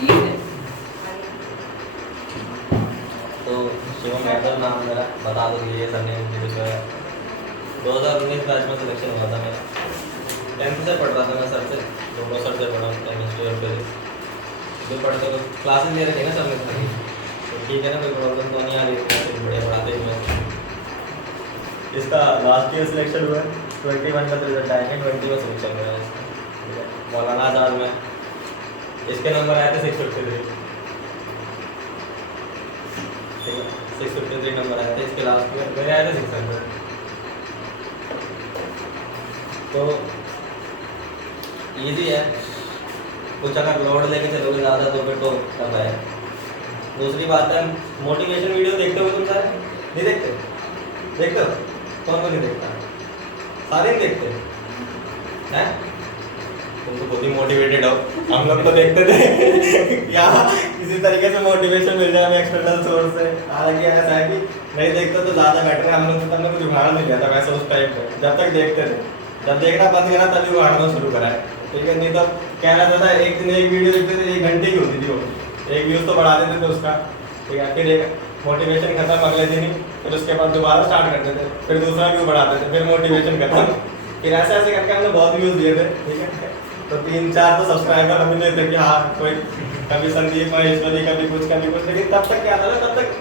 तो शिवम यादव नाम मेरा, बता दो ये सरनेम जो है 2019 बैच में सिलेक्शन हुआ था मेरा। 10th से पढ़ रहा था मैं सर से, दोनों सर से पढ़ा केमिस्ट्री और फिजिक्स जो पढ़ते हो क्लासेस ले रखे ना सर ने सारी, तो ठीक है ना, कोई प्रॉब्लम तो नहीं आ रही, बढ़िया पढ़ाते हुए। इसका लास्ट ईयर सिलेक्शन हुआ है, 21 का रिजल्ट आएंगे, 20 में सिलेक्शन हुआ है इसका, ठीक है। मौलाना आजाद में इसके नंबर आए थे 653, ठीक है, 653 नंबर आए थे इसके लास्ट ईयर, मेरे आए थे 600। तो इजी है, कुछ अगर लोड लेके चलोगे ज़्यादा तो फिर तो टफ है। दूसरी बात है, मोटिवेशन वीडियो देखते हो तुम सारे? नहीं देखते? देखते हो? कौन कौन नहीं देखता? सारे नहीं देखते हैं? तुम तो खुद ही मोटिवेटेड हो, हम लोग तो देखते थे यहाँ किसी तरीके से मोटिवेशन मिल जाए हमें एक्सटर्नल सोर्स से। हालांकि ऐसा है कि नहीं देखते तो ज़्यादा बेटर है, हम लोग तो तब कुछ उखाड़ा नहीं लिया था वैसे उस टाइम पे, जब तक देखते थे, जब देखना बंद करा तभी उखाड़ना शुरू करा है, ठीक है। नहीं तो क्या रहता था, एक दिन एक वीडियो देखते थे, 1 घंटे की होती थी वो, एक व्यूज़ तो बढ़ा देते थे उसका, ठीक है। फिर एक मोटिवेशन खत्म अगले दिन ही, फिर उसके बाद दोबारा स्टार्ट करते थे, फिर दूसरा व्यू बढ़ाते थे, फिर मोटिवेशन खत्म, फिर ऐसे ऐसे करके हमने बहुत व्यूज़ दिए थे, ठीक है। तो 3-4 तो सब्सक्राइबर हमें नहीं थे कि हाँ कोई कभी संदीप महेश्वरी कभी कुछ, लेकिन तब तक क्या था ना, तब तक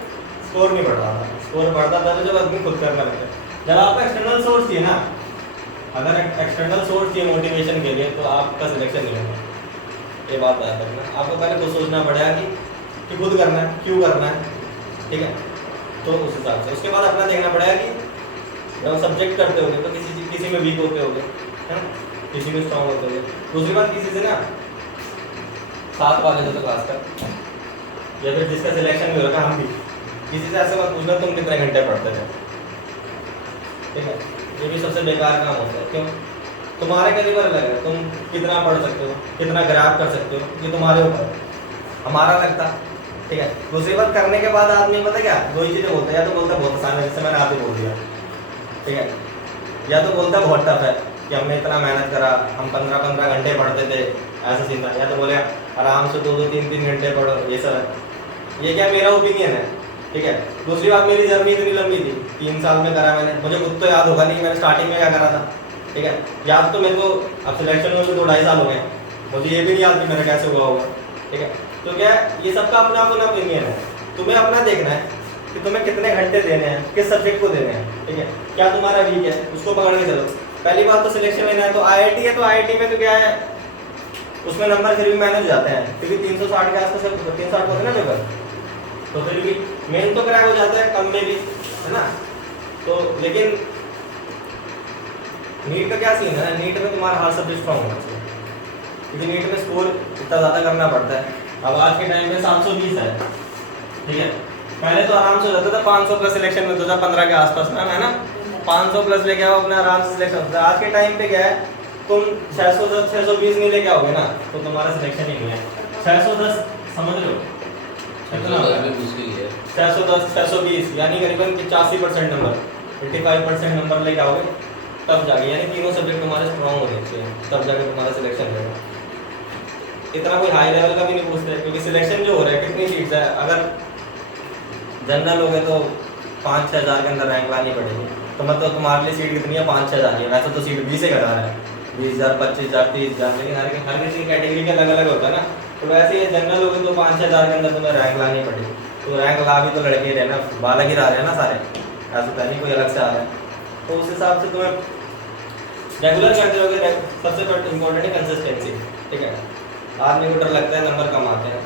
स्कोर नहीं बढ़ रहा था। स्कोर बढ़ता था तो जब आदमी खुद करना लगता है, जब आपका एक्सटर्नल सोर्स चाहिए ना, अगर एक्सटर्नल सोर्स चाहिए मोटिवेशन के लिए तो आपका सिलेक्शन नहीं होगा, ये बात याद रखना। आपको पहले खुद सोचना पड़ेगा कि खुद करना है, क्यों करना है, ठीक है। तो उस हिसाब से उसके बाद अपना देखना पड़ेगा कि जब सब्जेक्ट करते होगे तो किसी में वीक होते होगे, है ना, किसी में स्ट्रॉन्ग होते होगे। दूसरी बात, किसी से ना साथ वाले से तो खास कर, या फिर जिसका सिलेक्शन भी हो रखा, हम भी किसी से ऐसे बात पूछना तुम कितने घंटे पढ़ते थे, ठीक है। ये भी सबसे बेकार काम होता है, क्यों? तुम्हारे कैलिबर अलग है, तुम कितना पढ़ सकते हो, कितना ग्रैब कर सकते हो, ये तुम्हारे ऊपर है, हमारा लगता, ठीक है। दूसरी बात, करने के बाद आदमी पता क्या, दो ही चीज़ें बोलते हैं, या तो बोलता है बहुत आसान है, जैसे मैंने आप ही बोल दिया, ठीक है, या तो बोलता है बहुत टफ है कि हमने इतना मेहनत करा, हम 15-15 घंटे पढ़ते थे, ऐसा सीन था, या तो बोले आराम से 2-2, 3-3 घंटे पढ़ो, ये सब है। ये क्या मेरा ओपिनियन है, ठीक है। दूसरी बात, मेरी जर्नी इतनी लंबी थी, 3 साल में करा मैंने, मुझे खुद तो याद होगा नहीं मैंने स्टार्टिंग में क्या करा था, ठीक है। याद तो मेरे को अब सिलेक्शन में 2-2.5 साल हो गए, मुझे ये भी नहीं याद कि मेरा कैसे हुआ होगा, ठीक है। तो क्या है, ये सबका अपना अपना ओपिनियन है, तुम्हें अपना देखना है कि तुम्हें कितने घंटे देने हैं, किस सब्जेक्ट को देने हैं, ठीक है। क्या तुम्हारा वीक है, उसको पकड़ के चलो। पहली बात तो सिलेक्शन लेना है, तो आईआईटी है, तो आईआईटी में तो क्या है, उसमें नंबर फिर भी मैनेज हो जाते हैं, क्योंकि 360 के आसपास 360 होते हैं ना पेपर, तो फिर भी मेन तो क्रैक हो जाता है, कम में भी, है ना। तो लेकिन नीट का क्या सीन है, नीट में तुम्हारा हर सब्जेक्ट स्ट्रॉन्ग होना चाहिए, क्योंकि नीट में स्कोर इतना ज़्यादा करना पड़ता है। अब आज के टाइम में 720 है, ठीक है। पहले तो आराम से हो जाता था 500 प्लस सिलेक्शन में, 2015 के आसपास में, है ना, 500 प्लस लेके आओ अपना आराम से सिलेक्शन होता है। आज के टाइम पे क्या है, तुम 620 नहीं लेके आओगे ना तो तुम्हारा सिलेक्शन ही नहीं है। 610 समझ लो, 610 620 यानी करीबन 85% नंबर, 85% नंबर लेके आओगे तब जाके, यानी तीनों सब्जेक्ट तुम्हारे स्ट्रॉन्ग होने चाहिए, तब जाके तुम्हारा सिलेक्शन होगा। इतना कोई हाई लेवल का भी नहीं पूछते, क्योंकि सिलेक्शन जो हो रहा है कितनी सीट्स है, अगर जनरल हो गए तो 5-6 हज़ार के अंदर रैंक लानी पड़ेगी, तो मतलब तुम्हारे लिए सीट कितनी है, 5-6 हज़ार है। वैसे तो सीट 20 हज़ार है, 20,000 25,000 30,000, लेकिन हर किसी की कैटेगरी के अलग अलग होता है ना। तो वैसे ये जनरल हो गए तो 5-6 हज़ार के अंदर तुम्हें रैंक लानी पड़ेगी, तो रैंक ला भी तो लड़के रहे ना, बालक ही रहा रहे ना सारे, ऐसा तो नहीं कोई अलग से आ रहा है। तो उस हिसाब से तुम्हें रेगुलर करते रहोगे, सबसे इम्पोर्टेंट है कंसिस्टेंसी, ठीक है। आदमी को डर लगता है नंबर कम आते हैं,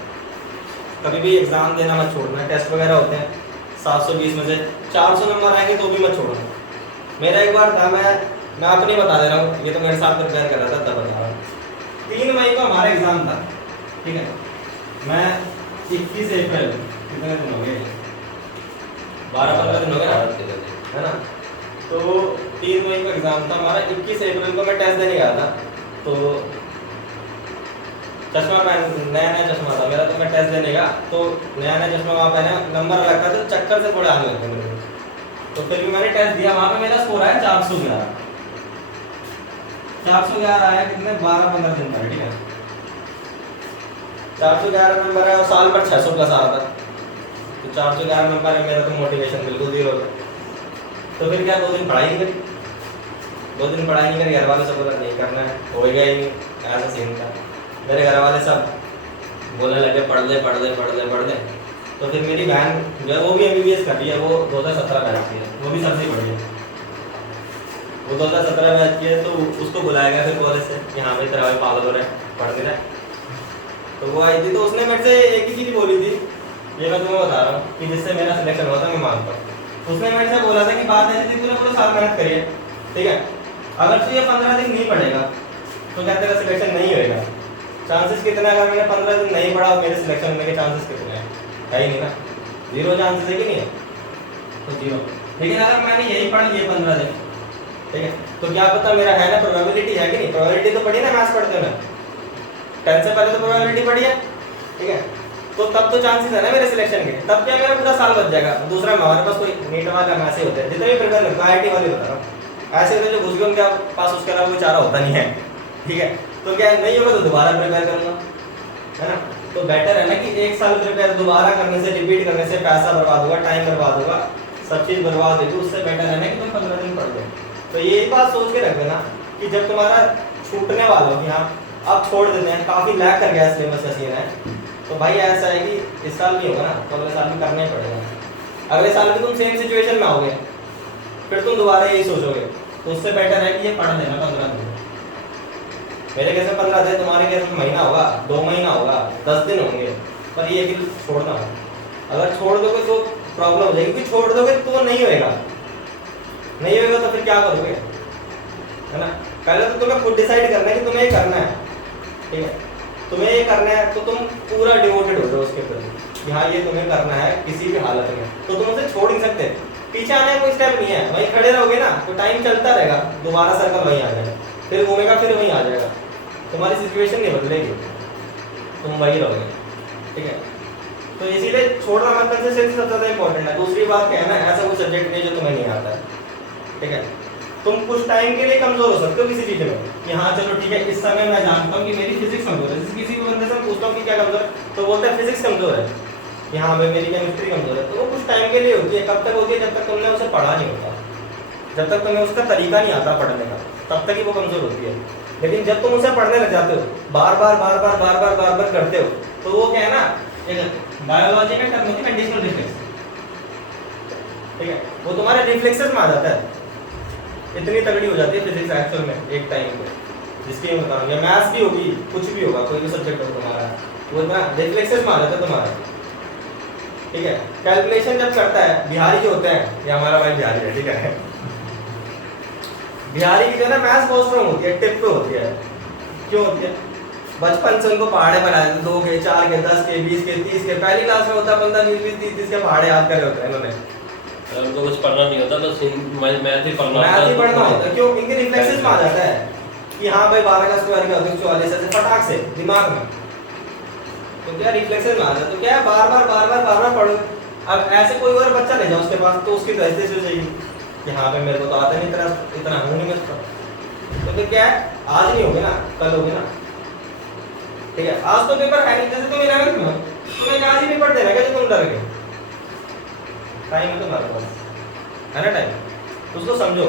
कभी भी एग्जाम देना मत छोड़ना, टेस्ट वगैरह होते हैं 720 में से 400 नंबर आएंगे तो भी मत छोड़ना। मेरा एक बार था, मैं अपनी बता दे रहा हूँ, ये तो मेरे साथ प्रिपेयर कर रहा था तब बता रहा हूँ। 3 मई को हमारा एग्जाम था, ठीक है। मैं 21 अप्रैल, कितने दिन हो गए, 12-15 दिन हो गए ना, है ना। तो 3 मई को एग्जाम था हमारा, 21 अप्रैल को मैं टेस्ट देने गया था। तो चश्मा पहन, नया चश्मा था मेरा, तो मैं टेस्ट देने गया, तो नया चश्मा वहाँ पहना, नंबर अलग था, तो चक्कर से थोड़े आने लगते मेरे। तो फिर भी मैंने टेस्ट दिया, वहाँ पे मेरा स्कोर आया 411 आया, कितने 12-15 दिन का, ठीक है। 411 नंबर है और साल भर 600 प्लस आ रहा था, तो 411 नंबर है मेरा, तो मोटिवेशन बिल्कुल जीरो हो गया। तो फिर क्या 2 दिन पढ़ाई नहीं करी, 2 दिन पढ़ाई नहीं करी, घर वाले सब बोला नहीं करना है, हो गया ही नहीं, ऐसा सीन था। मेरे घर वाले सब बोलने लगे पढ़ ले पढ़ ले पढ़ ले पढ़ ले। तो फिर मेरी बहन जो है वो भी MBBS कर रही है, वो 2017 बैच की है, वो भी सबसे पढ़ी है, वो 2017 बैच की है। तो उसको बुलाया गया फिर कॉलेज से कि हाँ भाई तेरा भाई पागल हो रहा है, पढ़ नहीं रहा है। तो वो आई थी, तो उसने मेरे से एक ही चीज़ बोली थी, ये मैं तुम्हें बता रहा हूँ कि जिससे मेरा सिलेक्शन हुआ था मैं मानता हूँ। उसने मेरे से बोला था कि बात ऐसी थी, तूने पूरे साल मेहनत करी है, ठीक है, अगर तू ये 15 दिन नहीं पढ़ेगा तो क्या तेरा सिलेक्शन नहीं होएगा? चांसेस कितने, अगर मैंने 15 दिन नहीं पढ़ा मेरे सिलेक्शन होने के चांसेस कितने हैं? है ही नहीं ना, 0 चांसेस है कि नहीं है? तो 0। लेकिन अगर मैंने यही पढ़ लिए 15 दिन, ठीक है, तो क्या पता मेरा है ना, प्रोबेबिलिटी है कि नहीं? प्रोबेबिलिटी तो पढ़ी ना मैथ्स पढ़ते हुए, 10 से पहले तो प्रोबेबिलिटी पढ़ी है, ठीक है, तो तब तो चांसेस है ना मेरे सिलेक्शन के, तब क्या मेरा पूरा साल बच जाएगा। दूसरा हमारे पास कोई नीट वाला ऐसे होते हैं, जितने भी प्रिपेयर करते हैं IIT वाले बता रहा हूँ, ऐसे होते हैं जो घुस गए उनके पास उसके अलावा कोई चारा होता नहीं है, ठीक है, तो क्या नहीं होगा तो दोबारा प्रिपेयर करूंगा, है ना। तो बेटर है ना कि 1 साल प्रिपेयर दोबारा करने से, रिपीट करने से पैसा बर्बाद होगा, टाइम बर्बाद होगा, सब चीज़ बर्बाद होगी, उससे बेटर है ना कि तुम 15 दिन पढ़ लो। तो ये बात सोच के रख देना कि जब तुम्हारा छूटने वाला हो कि हाँ अब छोड़ देते हैं, काफ़ी लैग कर गया सिलेबस का सीन है, तो भाई ऐसा है कि इस साल नहीं होगा ना तो अगले साल भी करना ही पड़ेगा। अगले साल भी तुम सेम सिचुएशन में आओगे, फिर तुम दोबारा यही सोचोगे, तो उससे बेटर है कि ये पढ़ लेना 15 दिन। मेरे केस में 15 दिन, तुम्हारे केस में महीना होगा, 2 महीना होगा, 10 दिन होंगे, पर ये कि छोड़ना हो। अगर छोड़ दोगे तो प्रॉब्लम हो जाएगी, क्योंकि छोड़ दोगे तो नहीं होएगा, नहीं होएगा तो फिर क्या करोगे, है ना। पहले तो तुम्हें खुद डिसाइड करना है कि तुम्हें ये करना है, ठीक है, तुम्हें ये करना है, तो तुम पूरा डिवोटेड हो जाओ उसके प्रति कि हाँ ये तुम्हें करना है किसी भी हालत में, तो तुम उसे छोड़ नहीं सकते। पीछे आने का कोई स्टेप नहीं है, वहीं खड़े रहोगे ना तो टाइम चलता रहेगा, दोबारा सर्कल वहीं आ जाएगा, फिर घूमेगा फिर वहीं आ जाएगा, तुम्हारी सिचुएशन नहीं बदलेगी, तुम वही रहोगे, ठीक है। तो इसीलिए छोड़ना मत, कंसिस्टेंसी सबसे ज़्यादा इंपॉर्टेंट है। दूसरी बात क्या है ना, ऐसा कोई सब्जेक्ट नहीं जो तुम्हें नहीं आता है, ठीक है, तुम कुछ टाइम के लिए कमजोर हो सकते हो किसी चीज़ में कि हाँ चलो ठीक है इस समय मैं जानता हूँ कि मेरी फिजिक्स कमजोर है, जैसे किसी भी बंदे से पूछता हूँ कि क्या कमजोर है, तो बोलता है फिजिक्स कमजोर है, कि हाँ भाई मेरी केमिस्ट्री कमजोर है, तो वो कुछ टाइम के लिए होती है। कब तक होती है? जब तक तुमने उसे पढ़ा नहीं होता, जब तक तुम्हें उसका तरीका नहीं आता पढ़ने का, तब तक ही वो कमजोर होती है। लेकिन जब तुम उसे पढ़ने लग जाते हो, बार बार करते हो, तो वो क्या है ना, एक बायोलॉजी में टर्म होती है कंडीशनल रिफ्लेक्स, ठीक है, वो तुम्हारे रिफ्लेक्सेस में आ जाता है, इतनी तगड़ी हो जाती है फिजिक्स एक्चुअल में एक टाइम पे, जिसकी मैं बता रहा हूँ, या मैथ्स भी होगी, कुछ भी होगा, कोई भी सब्जेक्ट हो तुम्हारा, वो इतना रिफ्लेक्सेस में आ जाता है तुम्हारा, ठीक है। कैलकुलेशन जब करता है, बिहारी जो होते हैं, ये हमारा भाई बिहारी है, ठीक है, बिहारी की जो है ना मैथ्स बहुत स्ट्रॉन्ग होती है, टिप पे होती है। क्यों होती है? बचपन से उनको पहाड़े बनाए थे, 2 के 4 के 10 के 20 के 30 के, पहली क्लास में होता बंदा 20 30 के पहाड़े याद करे होते हैं इन्होंने, उनको कुछ पढ़ना नहीं होता, बस मैथ ही पढ़ना होता है। क्यों? इनके रिफ्लेक्सेस में आ जाता है कि हाँ भाई 12 का स्क्वायर क्या होता है 44, ऐसे फटाक से दिमाग में, तो क्या रिफ्लेक्सेस में आ जाता है, तो क्या बार बार पढ़ो। अब ऐसे कोई और बच्चा ले जाओ उसके पास, तो उसकी तो ऐसे चाहिए कि हाँ भाई मेरे को तो आता नहीं, इतना हूँ नहीं मैं, तो फिर क्या है, आज नहीं होगे ना कल होगे ना, ठीक है। आज तो पेपर है नहीं, जैसे तुम 11th में हो, तुम्हें आज ही पेपर देना क्या जो तुम डर गए, टाइम है तुम्हारे पास, है ना टाइम, उसको समझो,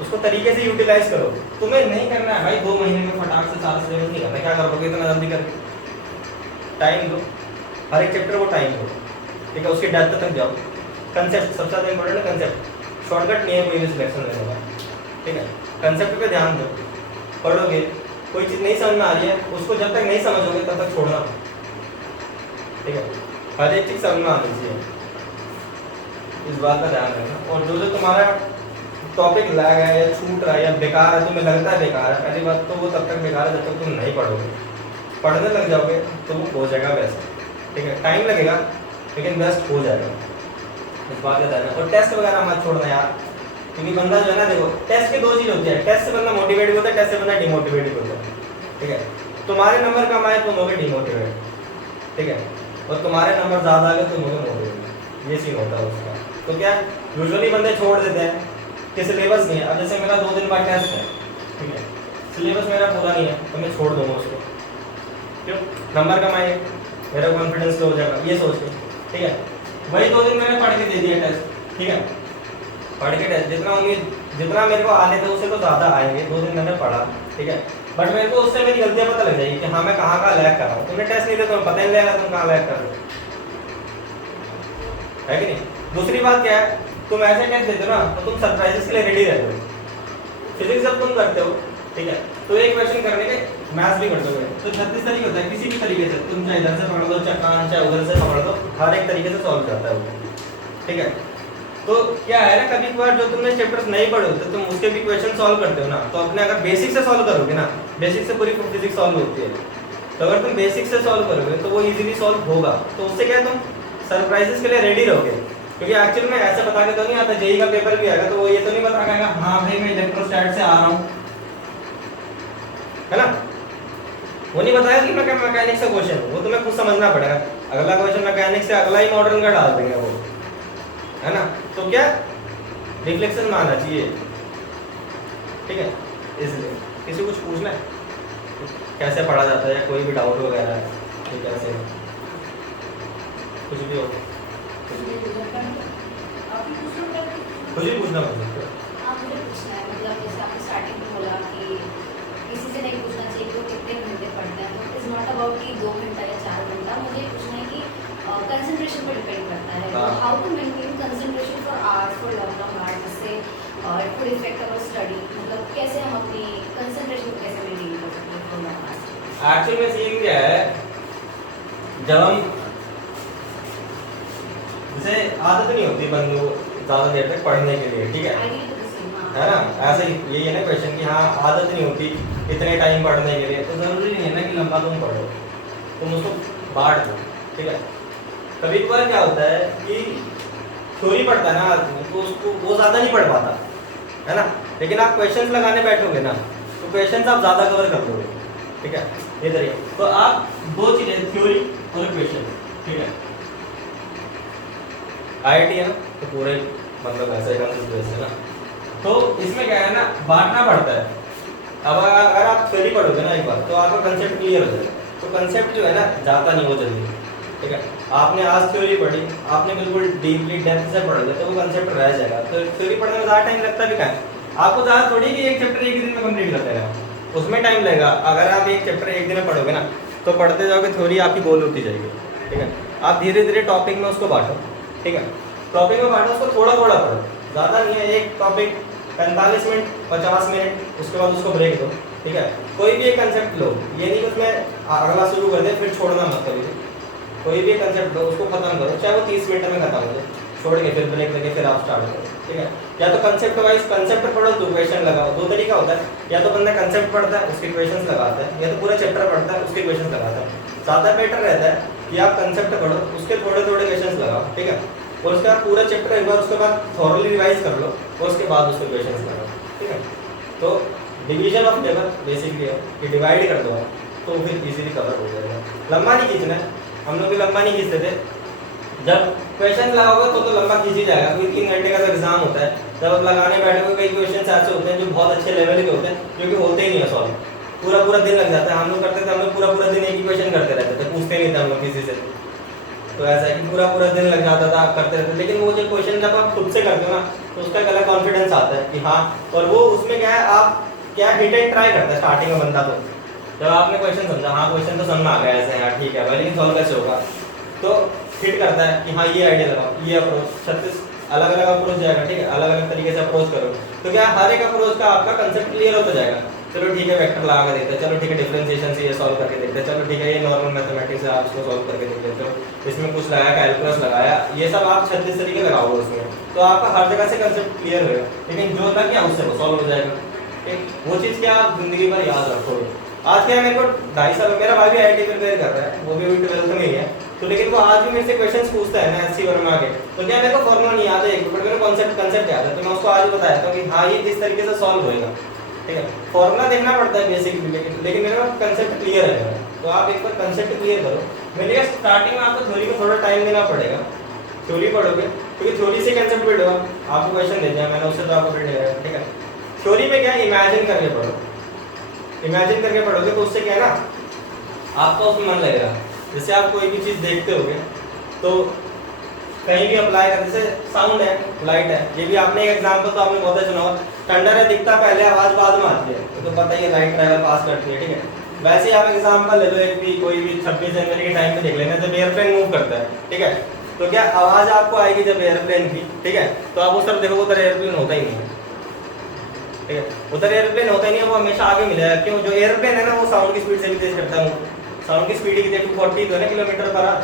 उसको तरीके से यूटिलाइज करो। तुम्हें नहीं करना है भाई 2 महीने में फटाक से सारा सिलेबस नहीं करना, क्या करोगे इतना जल्दी करके, टाइम दो, हर एक चैप्टर को टाइम दो, ठीक है, उसकी डेप्थ तक जाओ। कंसेप्ट सबसे ज़्यादा इंपॉर्टेंट है, कंसेप्ट, शॉर्टकट नहीं है कोई भी सिलेक्शन लेने का, ठीक है, कंसेप्ट पे ध्यान दो, पढ़ोगे, कोई चीज़ नहीं समझ में आ रही है उसको जब तक नहीं समझोगे तब तक छोड़ना, ठीक है, हर एक चीज़ समझ में आनी चाहिए, इस बात का ध्यान रखना। और जो तुम्हारा टॉपिक लैग है या छूट रहा है या बेकार है, तुम्हें लगता है बेकार है, पहली बात तो वो तब तक बेकार है जब तक तुम नहीं पढ़ोगे, पढ़ने लग जाओगे तो वो हो जाएगा वैसे, ठीक है, टाइम लगेगा लेकिन बेस्ट हो जाएगा, इस बात का ध्यान रखना। और टेस्ट वगैरह मत छोड़ना यार, क्योंकि बंदा जो है ना, देखो टेस्ट की 2 चीज़ होती है, टेस्ट से बंदा मोटिवेट होता है, टेस्ट से बंदा डिमोटिवेट होता है, ठीक है। तुम्हारे नंबर कम आए तुम होगे डिमोटिवेट, ठीक है, और तुम्हारे नंबर ज़्यादा आ गए तुम होगे मोटिवेट, ये सीन होता है उसका। तो क्या यूजुअली बंदे छोड़ देते हैं कि सिलेबस नहीं है, अब जैसे मेरा 2 दिन बाद टेस्ट है, ठीक है, सिलेबस मेरा पूरा नहीं है तो मैं छोड़ दूंगा उसको, क्यों? नंबर कम आए, मेरा कॉन्फिडेंस लो हो जाएगा, ये सोच के, ठीक है। वही 2 दिन मैंने पढ़ के दे दिया टेस्ट, ठीक है, पढ़ के टेस्ट जितना मेरे को आने थे उससे तो ज़्यादा आएंगे, 2 दिन मैंने पढ़ा, ठीक है, बट मेरे को उससे मेरी गलतियाँ पता लग जाएगी कि हाँ मैं कहाँ लैग कर रहा हूँ। तुमने टेस्ट नहीं दिया तुम्हें पता ही नहीं लगेगा तुम कहाँ लैग कर रहे हो, है कि नहीं। दूसरी बात क्या है, तुम ऐसे टेस्ट देते हो ना तो तुम सरप्राइजेस के लिए रेडी रहते हो। फिजिक्स जब तुम करते हो, ठीक है, तो एक क्वेश्चन करने के मैथ्स भी कर दोगे तो 36 तरीके होता है, किसी भी तरीके से तुम चाहे इधर से पकड़ दो, चाहे कान, चाहे उधर से पकड़ दो, हर एक तरीके से सॉल्व करता है वो, ठीक है। तो क्या है ना, कभी कभार जो तुमने चैप्टर्स नहीं पढ़े होते तुम उसके भी क्वेश्चन सॉल्व करते हो ना, तो अपने अगर बेसिक से सॉल्व करोगे ना, बेसिक से पूरी फिजिक्स सॉल्व होती है, तो अगर तुम बेसिक से सॉल्व करोगे तो वो इजीली सॉल्व होगा। तो उससे क्या है, तुम सरप्राइजेस के लिए रेडी रहोगे, क्योंकि एक्चुअल में ऐसे बता के तो नहीं आता, जेई का पेपर भी आएगा तो वो ये तो नहीं बता पाएगा हाँ भाई मैं इलेक्ट्रोस्टैट से आ रहा हूँ, है ना, वो नहीं बताएगा कि मैं मैकेनिक्स का क्वेश्चन, वो तुम्हें खुद समझना पड़ेगा। अगला क्वेश्चन मैकेनिक्स से अगला ही मॉडर्न का डाल देंगे वो, है ना। तो क्या रिफ्लेक्शन में आना चाहिए, ठीक है। इसलिए किसी कुछ पूछना है कैसे पढ़ा जाता है या कोई भी डाउट वगैरह है, ठीक है, ऐसे कुछ भी हो, कुछ भी पूछना मुझे। आप मुझे पूछना है, मतलब जैसे आपने स्टार्टिंग में बोला कि किसी से नहीं पूछना चाहिए कि वो कितने घंटे पढ़ते हैं, तो इट्स नॉट अबाउट कि 2 घंटा या 4 घंटा, मुझे पूछना है कि कंसंट्रेशन पर डिपेंड करता है, how to maintain concentration for hours, for long hours, जिससे it would effect our study, मतलब कैसे हम अपनी कंसंट्रेशन को कैसे मेंटेन कर सकते हैं फॉर लॉन्ग आवर्स। एक्चुअल में सीन क्या है, जब हम जैसे आदत नहीं होती बंदे को ज्यादा देर तक पढ़ने के लिए, ठीक है, आइडियल तो सेम है ना, ऐसे ही यही है ना क्वेश्चन कि हाँ आदत नहीं होती इतने टाइम पढ़ने के लिए, तो जरूरी नहीं है ना कि लंबा तुम पढ़ो, तुम उसको बांट दो, ठीक है। कभी कभार क्या होता है कि थ्योरी पढ़ता है ना आदमी, तो उसको वो ज्यादा नहीं पढ़ पाता, है ना, लेकिन आप क्वेश्चंस लगाने बैठोगे ना तो क्वेश्चंस आप ज्यादा कवर कर दोगे, ठीक है, ये तरीका। तो आप 2 चीजें, थ्योरी और क्वेश्चन, ठीक है, आईआईटी है ना तो पूरे मतलब ऐसा ही है ना, तो इसमें क्या है ना, बांटना पड़ता है। अब अगर आप थ्योरी पढ़ोगे ना एक बार तो आपका कंसेप्ट क्लियर हो जाएगा, तो कंसेप्ट जो है ना जाता नहीं वो जल्दी, ठीक है। आपने आज थ्योरी पढ़ी, आपने बिल्कुल डीपली डेप्थ से पढ़ लिया तो वो कंसेप्ट रह जाएगा, तो थ्योरी पढ़ने में ज़्यादा टाइम लगता भी क्या है, आपको ज़्यादा थोड़ी कि एक चैप्टर एक दिन में कंप्लीट कर देगा, उसमें टाइम लगेगा। अगर आप एक चैप्टर एक दिन में पढ़ोगे ना तो पढ़ते जाओगे, थ्योरी आपकी गोल होती जाएगी, ठीक है। आप धीरे धीरे टॉपिक में उसको बांटो, ठीक है, टॉपिक में बांटो, उसको थोड़ा थोड़ा पढ़ो, ज़्यादा नहीं है, एक टॉपिक 45 मिनट 50 मिनट, उसके बाद उसको ब्रेक दो, ठीक है। कोई भी एक कंसेप्ट लो, ये नहीं कि उसमें अगला शुरू कर दे फिर छोड़ना मत कभी, कोई भी कंसेप्ट लो उसको खत्म करो, चाहे वो 30 मिनट में खत्म हो जाए, छोड़ के फिर ब्रेक लेके फिर आप स्टार्ट करो, ठीक है। या तो कंसेप्ट वाइज कंसेप्ट पढ़ो तो क्वेश्चन लगाओ, 2 तरीका होता है, या तो बंदा कंसेप्ट पढ़ता है उसके क्वेश्चंस लगाता है, या तो पूरा चैप्टर पढ़ता है उसके क्वेश्चंस लगाता है। ज़्यादा बेटर रहता है कि आप कंसेप्ट पढ़ो उसके थोड़े थोड़े क्वेश्चंस लगाओ, ठीक है, और उसके बाद पूरा चैप्टर एक बार उसके बाद थॉरली रिवाइज कर लो और उसके बाद उसके क्वेश्चंस लगाओ, ठीक है। तो डिवीजन ऑफ पेपर बेसिकली है कि डिवाइड कर दो तो फिर इजीली कवर हो जाएगा। लंबा नहीं खींचना है, हम लोग भी लंबा नहीं खींचते थे, जब क्वेश्चन लगाओगे तो लंबा खींच ही जाएगा, क्योंकि 3 घंटे का तो एग्जाम होता है। जब आप लगाने बैठोगे कई क्वेश्चन ऐसे होते हैं जो बहुत अच्छे लेवल के होते हैं, जो कि होते ही नहीं है सॉल्व, पूरा पूरा दिन लग जाता है। हम लोग करते थे, हम लोग पूरा पूरा दिन एक ही क्वेश्चन करते रहते थे, पूछते नहीं थे हम लोग किसी से, तो ऐसा है कि पूरा पूरा दिन लग जाता था, आप करते रहते। लेकिन वो जो क्वेश्चन जब आप खुद से करते हो ना तो उसका एक अलग कॉन्फिडेंस आता है कि हाँ, और वो उसमें क्या है, आप क्या हिट एंड ट्राई करते हैं स्टार्टिंग में बंदा, तो जब आपने क्वेश्चन समझा, हाँ क्वेश्चन तो समझ में आ गया ऐसे यार ठीक है भाई, लेकिन सॉल्व कैसे होगा, तो हिट करता है कि हाँ ये आइडिया लगाओ, ये अप्रोच, 36 अलग अलग अप्रोच जाएगा, ठीक है, अलग अलग तरीके से अप्रोच करो, तो क्या हर एक अप्रोच का आपका कंसेप्ट क्लियर होता जाएगा। चलो ठीक है, वेक्टर लगा के देखते हैं, चलो ठीक है डिफरेंशिएशन से ये सॉल्व करके देखते हैं, चलो ठीक है ये नॉर्मल मैथमेटिक्स से आप इसको सॉल्व करके देख लेते हो, इसमें कुछ लगाया कैलकुलस लगाया, ये सब आप 36 तरीके लगाओगे उसमें, तो आपका हर जगह से कंसेप्ट क्लियर होगा। लेकिन जो लग गया उससे वो सॉल्व हो जाएगा, ठीक, वो चीज़ क्या आप जिंदगी भर याद रखोगे। आज क्या है, मेरे को 2.5 साल, मेरा भाई भी IIT प्रिपेयर कर रहा है, वो भी 12th में ही है, तो लेकिन वो आज भी मेरे से क्वेश्चंस पूछता है ना SC वर्मा के, तो क्या मेरे को फॉर्मूला नहीं याद है एक, बट मेरे को कंसेप्ट याद है, तो मैं उसको आज बताया था कि हाँ ये किस तरीके से सॉल्व होएगा, ठीक है। फॉर्मूला देखना पड़ता है बेसिक, लेकिन मेरे पास कंसेप्ट क्लियर है मेरा, तो आप एक बार कंसेप्ट क्लियर करो। मैंने कहा स्टार्टिंग में आपको थ्योरी को थोड़ा टाइम देना पड़ेगा, थ्योरी पढ़ोगे क्योंकि थ्योरी से कंसेप्ट बिल्ड होगा, आपको क्वेश्चन दे दिया मैंने उससे तो आपको बिल्ड होगा, ठीक है। थ्योरी में क्या इमेजिन करके पढ़ो, इमेजिन करके पढ़ोगे तो उससे क्या है ना, आपका उसमें मन लगेगा, जैसे आप कोई भी चीज़ देखते होगे तो कहीं भी अप्लाई करते, जैसे साउंड है, लाइट है, ये भी आपने एक एग्जांपल तो आपने बहुत सुना होगा, थंडर है दिखता पहले, आवाज़ बाद में आती है, तो पता ही है लाइट ट्रैवल पास करती है, ठीक है। वैसे ही आप एग्जांपल ले लो एक भी कोई भी 26 जनवरी के टाइम पे देख लेना, जब एयरप्लेन मूव करता है, ठीक है, तो क्या आवाज़ आपको आएगी जब एयरप्लेन की, ठीक है, तो आप उस तरफ देखोगे उधर एयरप्लेन होता ही नहीं है, ठीक है, उधर एयरप्लेन होता ही नहीं है, वो हमेशा आगे मिलेगा। क्यों? जो एयरप्लेन है ना वो साउंड की स्पीड से भी तेज करता है, साउंड की स्पीड कितनी 240 तो है ना किलोमीटर पर आवर,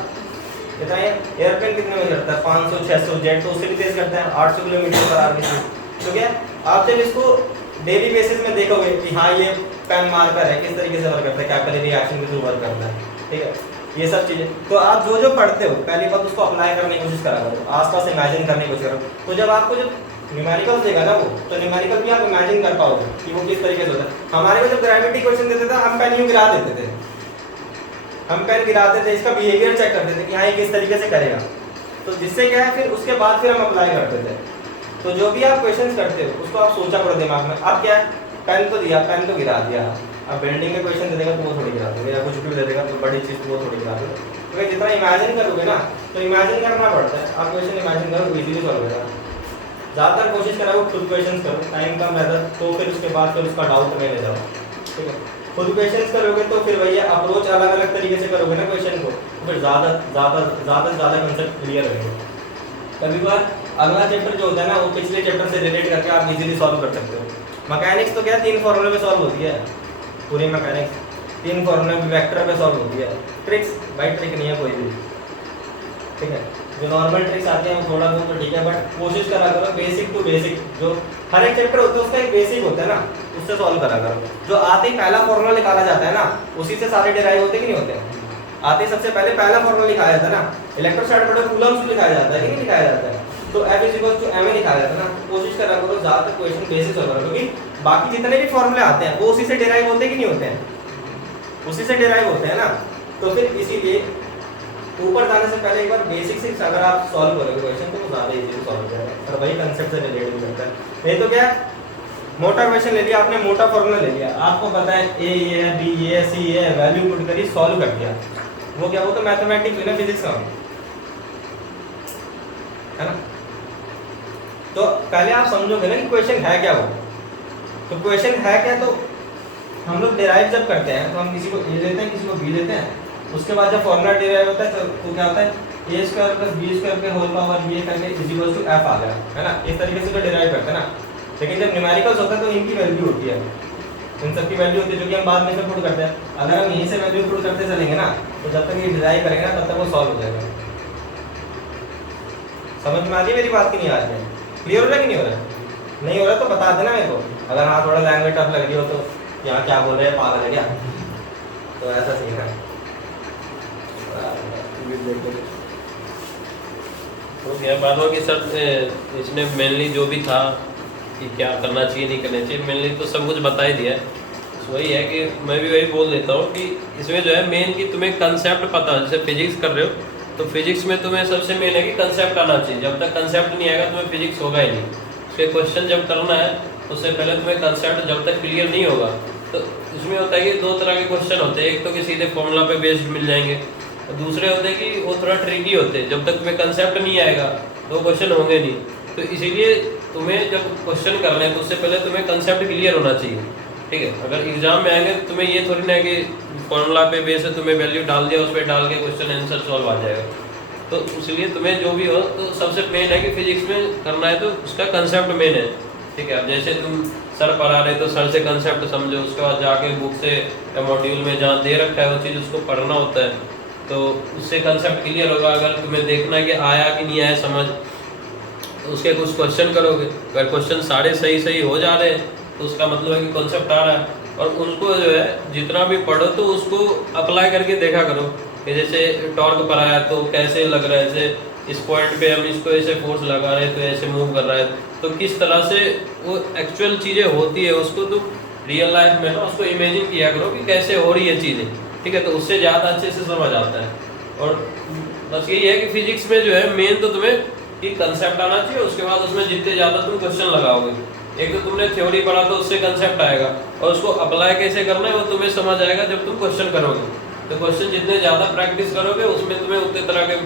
कितना है एयरप्लेन कितने में करता है 500 600, जेट तो उससे भी तेज करता है 800 किलोमीटर पर आवर की स्पीड। तो क्या आप जब इसको डेली बेसिस में देखोगे कि हाँ ये पेन मार्कर है, किस तरीके से वर्क करता है, कैपिलरी रिएक्शन के थ्रू वर्क करता है, ठीक है, ये सब चीज़ें, तो आप जो जो पढ़ते हो पहली बात उसको अप्लाई करने की कोशिश करा करो, आसपास इमेजिन करने की कोशिश करो, तो जब आपको जब न्यूमेरिकल देगा ना वो, तो न्यूमेरिकल भी आप इमेजिन कर पाओगे कि वो किस तरीके से होता है। हमारे को जब ग्रेविटी क्वेश्चन देते थे हम पेन यूँ गिरा देते थे, हम पेन गिराते थे, इसका बिहेवियर चेक करते थे कि हाँ ये किस तरीके से करेगा, तो जिससे क्या है फिर उसके बाद फिर हम अप्लाई करते थे। तो जो भी आप क्वेश्चंस करते हो उसको आप सोचा करो दिमाग में, अब क्या है पेन तो दिया, पेन तो गिरा दिया, अब बिल्डिंग में क्वेश्चन दे देगा तो वो थोड़ी गिरा देगा, या कुछ भी दे देगा तो बड़ी चीज़ तो वो थोड़ी गिरा देगा। तो जितना इमेजिन करोगे ना, तो इमेजिन करना पड़ता है, आप क्वेश्चन इमेजिन करो इजीली सॉल्व होगा। ज़्यादातर कोशिश करो खुद क्वेश्चन करो, टाइम कम रहता तो फिर उसके बाद फिर उसका डाउट में ले जाओ, ठीक है। खुद क्वेश्चन करोगे तो फिर वही अप्रोच अलग अलग तरीके से करोगे ना क्वेश्चन को, तो फिर ज़्यादा कंसेप्ट क्लियर रहेगा। कभी बार अगला चैप्टर जो होता है ना वो पिछले चैप्टर से रिलेट करके आप इजीली सॉल्व कर सकते हो। मैकेनिक्स तो क्या 3 फॉर्मूले पे सॉल्व होती है, पूरी मैकेनिक्स 3 फॉर्मूले पे वेक्टर पे सॉल्व होती है। ट्रिक्स भाई ट्रिक नहीं है कोई भी, ठीक है, जो नॉर्मल ट्रिक्स आते हैं वो थोड़ा बहुत तो ठीक है, बट कोशिश करा करो बेसिक टू बेसिक, जो हर एक चैप्टर होता है उसका एक बेसिक होता है ना, उससे सॉल्व करा करो। जो आते ही पहला फॉर्मूला निकाला जाता है ना उसी से सारे डिराइव होते कि नहीं होते, आते ही सबसे पहले पहला फॉर्मूला लिखाया जाता है ना, इलेक्ट्रोस्टैटिक पर कूलम्ब से लिखाया जाता है कि नहीं लिखाया जाता है, तो F = ma लिखाया जाता है ना। कोशिश करा करो ज़्यादातर क्वेश्चन बेसिक सॉल्व करो, क्योंकि बाकी जितने भी फॉर्मूले आते हैं वो उसी से डिराइव होते कि नहीं होते हैं, उसी से डिराइव होते हैं ना। तो फिर इसीलिए ऊपर जाने से पहले एक बार बेसिक से अगर आप सॉल्व करोगे क्वेश्चन तो वो ज़्यादा इजीली सॉल्व हो जाएगा, और वही कंसेप्ट से रिलेट भी करता है। नहीं तो क्या मोटा क्वेश्चन ले लिया आपने, मोटा फॉर्मूला ले लिया, आपको पता है ए ये है, बी ये है, सी ये है, वैल्यू पुट करी सॉल्व कर दिया, वो क्या, वो तो मैथमेटिक्स है ना, फिजिक्स का है ना। तो पहले आप समझोगे ना कि क्वेश्चन है क्या वो, तो क्वेश्चन है क्या, तो हम लोग डिराइव जब करते हैं तो हम किसी को ए लेते हैं किसी को बी लेते हैं, उसके बाद जब फॉर्मूला डिराइव होता है तो क्या होता है a² + b² के होल पावर ये करके = f आ गया, है ना, इस तरीके से तो डिराइव करते हैं ना। लेकिन जब न्यूमेरिकल्स होता है तो इनकी वैल्यू होती है, इन सब की वैल्यू होती है जो कि हम बाद में से पुट करते हैं। अगर हम यहीं से वैल्यू पुट करते चलेंगे ना तो जब तक ये डिराइव करेंगे ना तब तक वो सॉल्व हो जाएगा। समझ में आ रही है मेरी बात की नहीं आ रही है? क्लियर हो रहा है कि नहीं हो रहा है? नहीं हो रहा तो बता देना मेरे को, अगर हाँ थोड़ा लैंग्वेज टफ लग रही हो तो यहाँ क्या बोल रहे हैं पागल है क्या, तो ऐसा सीखना है। तो क्या बात हो कि सर इसने मेनली जो भी था कि क्या करना चाहिए नहीं करना चाहिए, मेनली तो सब कुछ बता ही दिया है। तो वही है कि मैं भी वही बोल देता हूँ कि इसमें जो है मेन कि तुम्हें कंसेप्ट पता है, जैसे फिजिक्स कर रहे हो तो फिजिक्स में तुम्हें सबसे मेन है कि कंसेप्ट आना चाहिए, जब तक कंसेप्ट नहीं आएगा तुम्हें फिजिक्स होगा ही नहीं। उसके क्वेश्चन जब करना है उससे पहले तुम्हें कंसेप्ट जब तक क्लियर नहीं होगा, तो इसमें होता है कि 2 तरह के क्वेश्चन होते हैं, एक तो कि सीधे फॉर्मूला पे बेस्ड मिल जाएंगे, और दूसरे होते हैं कि वो थोड़ा ट्रिकी होते हैं, जब तक तुम्हें कंसेप्ट नहीं आएगा तो क्वेश्चन होंगे नहीं। तो इसीलिए तुम्हें जब क्वेश्चन करना है तो उससे पहले तुम्हें कंसेप्ट क्लियर होना चाहिए, ठीक है। अगर एग्जाम में आएंगे तो तुम्हें ये थोड़ी ना कि फॉर्मूला पे बेस है तुम्हें वैल्यू डाल दिया उस पर डाल के क्वेश्चन आंसर सॉल्व आ जाएगा। तो इसलिए तुम्हें जो भी हो तो सबसे मेन है कि फिजिक्स में करना है तो उसका कंसेप्ट मेन है, ठीक है। अब जैसे तुम सर पढ़ा रहे तो सर से कंसेप्ट समझो, उसके बाद जाके बुक से या मॉड्यूल में जहाँ दे रखा है वो चीज़ उसको पढ़ना होता है, तो उससे कंसेप्ट क्लियर होगा। अगर तुम्हें देखना है कि आया कि नहीं आया समझ, तो उसके कुछ क्वेश्चन करोगे, अगर क्वेश्चन सारे सही हो जा रहे हैं तो उसका मतलब है कि कॉन्सेप्ट आ रहा है, और उनको जो है जितना भी पढ़ो तो उसको अप्लाई करके देखा करो कि जैसे टॉर्क पर आया तो कैसे लग रहा है, जैसे इस पॉइंट पे हम इसको ऐसे फोर्स लगा रहे हैं तो ऐसे मूव कर रहा है, तो किस तरह से वो एक्चुअल चीज़ें होती है उसको तुम रियल लाइफ में ना उसको इमेजिन किया करो कि कैसे हो रही है चीज़ें, ठीक है, तो उससे ज़्यादा अच्छे से समझ आता है। और बस यही है कि फिजिक्स में जो है मेन तो तुम्हें कि कंसेप्ट आना चाहिए, उसके बाद उसमें जितने ज़्यादा तुम क्वेश्चन लगाओगे, एक तो तुमने थ्योरी पढ़ा तो उससे कंसेप्ट आएगा, और उसको अप्लाई कैसे करना है वो तुम्हें समझ आएगा जब तुम क्वेश्चन करोगे। तो क्वेश्चन जितने ज़्यादा प्रैक्टिस करोगे उसमें तुम्हें उतने तरह के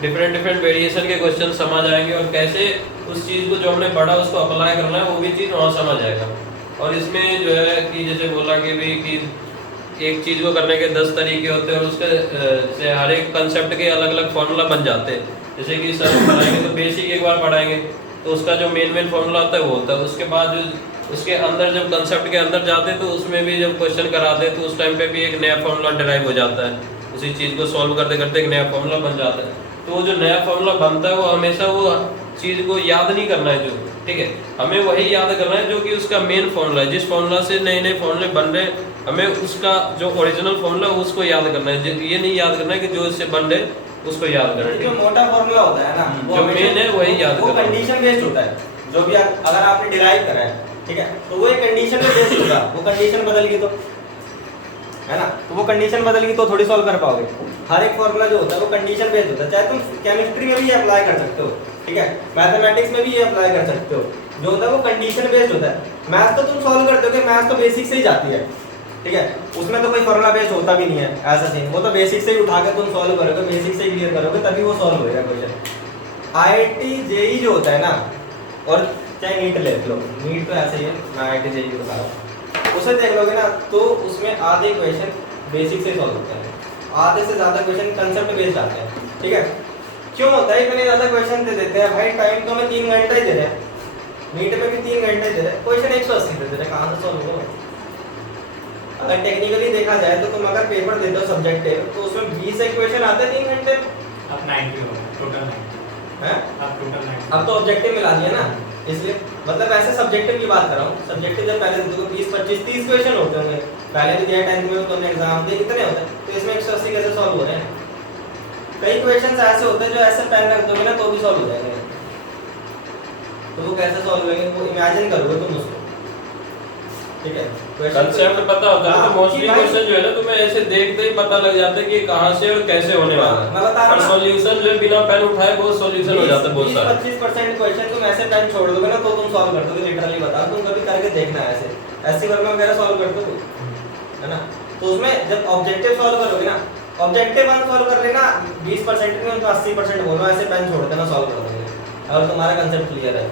डिफरेंट वेरिएशन के क्वेश्चन समझ आएंगे, और कैसे उस चीज़ को जो हमने पढ़ा उसको अप्लाई करना है वो भी चीज़ वहाँ समझ आएगा। और इसमें जो है कि जैसे बोला कि भी कि एक चीज़ को करने के 10 तरीके होते हैं, और उसके जैसे हर एक कंसेप्ट के अलग अलग फॉर्मूला बन जाते हैं। जैसे कि सर पढ़ाएंगे तो बेसिक एक बार पढ़ाएंगे तो उसका जो मेन फॉर्मूला होता है वो होता है, उसके बाद जो उसके अंदर जब कंसेप्ट के अंदर जाते हैं तो उसमें भी जब क्वेश्चन कराते हैं तो उस टाइम पे भी एक नया फॉर्मूला डिराइव हो जाता है, उसी चीज़ को सॉल्व करते करते एक नया फॉर्मूला बन जाता है। तो वो जो नया फॉर्मूला बनता है वो हमेशा वो चीज़ को याद नहीं करना है, जो ठीक है हमें वही याद करना है जो कि उसका मेन फॉर्मूला है। जिस फॉर्मूला से नए नए फॉर्मूले बन रहे हैं हमें उसका जो ओरिजिनल फॉर्मूला है उसको याद करना है, ये नहीं याद करना है कि जो इससे बन रहे उसको याद करना है। जो मोटा फॉर्मूला होता है ना जो मेन है वही याद वो करना है। कंडीशन बेस्ड होता है। जो भी अगर आपने डिराइव करा है, ठीक है, तो वो एक कंडीशन पे बेस्ड होगा। वो कंडीशन बदल गई तो, है ना, तो वो कंडीशन बदल गई तो थोड़ी सॉल्व कर पाओगे। हर एक फॉर्मूला जो होता है वो कंडीशन बेस्ड होता है। चाहे तुम केमिस्ट्री में भी अप्लाई कर सकते हो, ठीक है, मैथमेटिक्स में भी ये अप्लाई कर सकते हो। जो होता है वो कंडीशन बेस्ड होता है। मैथ तो तुम सॉल्व करते हो कि मैथ तो बेसिक से ही जाती है, ठीक है, उसमें तो कोई फॉर्मूला बेस्ड होता भी नहीं है ऐसा सीन। वो तो बेसिक से ही उठा के तुम सॉल्व करोगे, बेसिक से ही क्लियर करोगे तभी वो सॉल्व होएगा क्वेश्चन। आईआईटी जेई जो होता है ना, और चाहे नीट ले लो, नीट तो ऐसे ही है, मैं आईआईटी जेई की बता रहा हूँ, उसे देख लोगे ना तो उसमें आधे क्वेश्चन बेसिक से सॉल्व होते हैं, आधे से ज़्यादा क्वेश्चन कंसेप्ट बेस्ड आते हैं, ठीक है। क्यों होता है इतने ज़्यादा क्वेश्चन दे देते हैं भाई? टाइम तो हमें 3 घंटा ही दे रहे हैं, नीट में भी 3 घंटे दे रहे हैं, क्वेश्चन 180 दे रहे हैं, कहाँ से सॉल्व होगा? अगर टेक्निकली देखा जाए तो तुम अगर पेपर देते हो सब्जेक्टिव तो उसमें 20 क्वेश्चन आते हैं 3 घंटे में। अब 90 हो गया, टोटल 90 हैं? अब टोटल 90। अब तो ऑब्जेक्टिव मिला दिया ना, इसलिए मतलब ऐसे सब्जेक्टिव की बात कर रहा हूँ। सब्जेक्टिव जब पहले देते हो 20 25 30 क्वेश्चन होते होंगे, पहले भी दिया 10th में तुमने एग्जाम दिए, कितने होते हैं? तो इसमें 180 कैसे सॉल्व हो रहे हैं? कई क्वेश्चंस ऐसे होते हैं जो ऐसे पेन रख दोगे ना तो भी सॉल्व हो जाएंगे। तो वो कैसे सॉल्व होंगे वो इमेजिन करोगे तुम उसको, ठीक है। कंसेप्ट पता होता है तो मोस्टली कि भाई- क्वेश्चन जो है ना तुम्हें ऐसे देखते ही पता लग जाता है कि कहाँ से और कैसे होने वाला है। मैं बता रहा और हूं ना, सॉल्यूशन जो है बिना पेन उठाए बहुत सॉल्यूशन हो जाता है बहुत सारा। 20-25% क्वेश्चन तुम ऐसे पेन छोड़ दोगे ना तो तुम सॉल्व कर दोगे, लिटरली बता, तुम कभी करके देखना है ऐसे ऐसी वर्मा वगैरह सॉल्व कर दोगे, है ना। तो उसमें जब ऑब्जेक्टिव सॉल्व करोगे ना, ऑब्जेक्टिव 1 सॉल्व कर लेना 20% में, उनको 80% बोलो ऐसे पेन छोड़ देना, सॉल्व कर दोगे और तुम्हारा कंसेप्ट क्लियर है।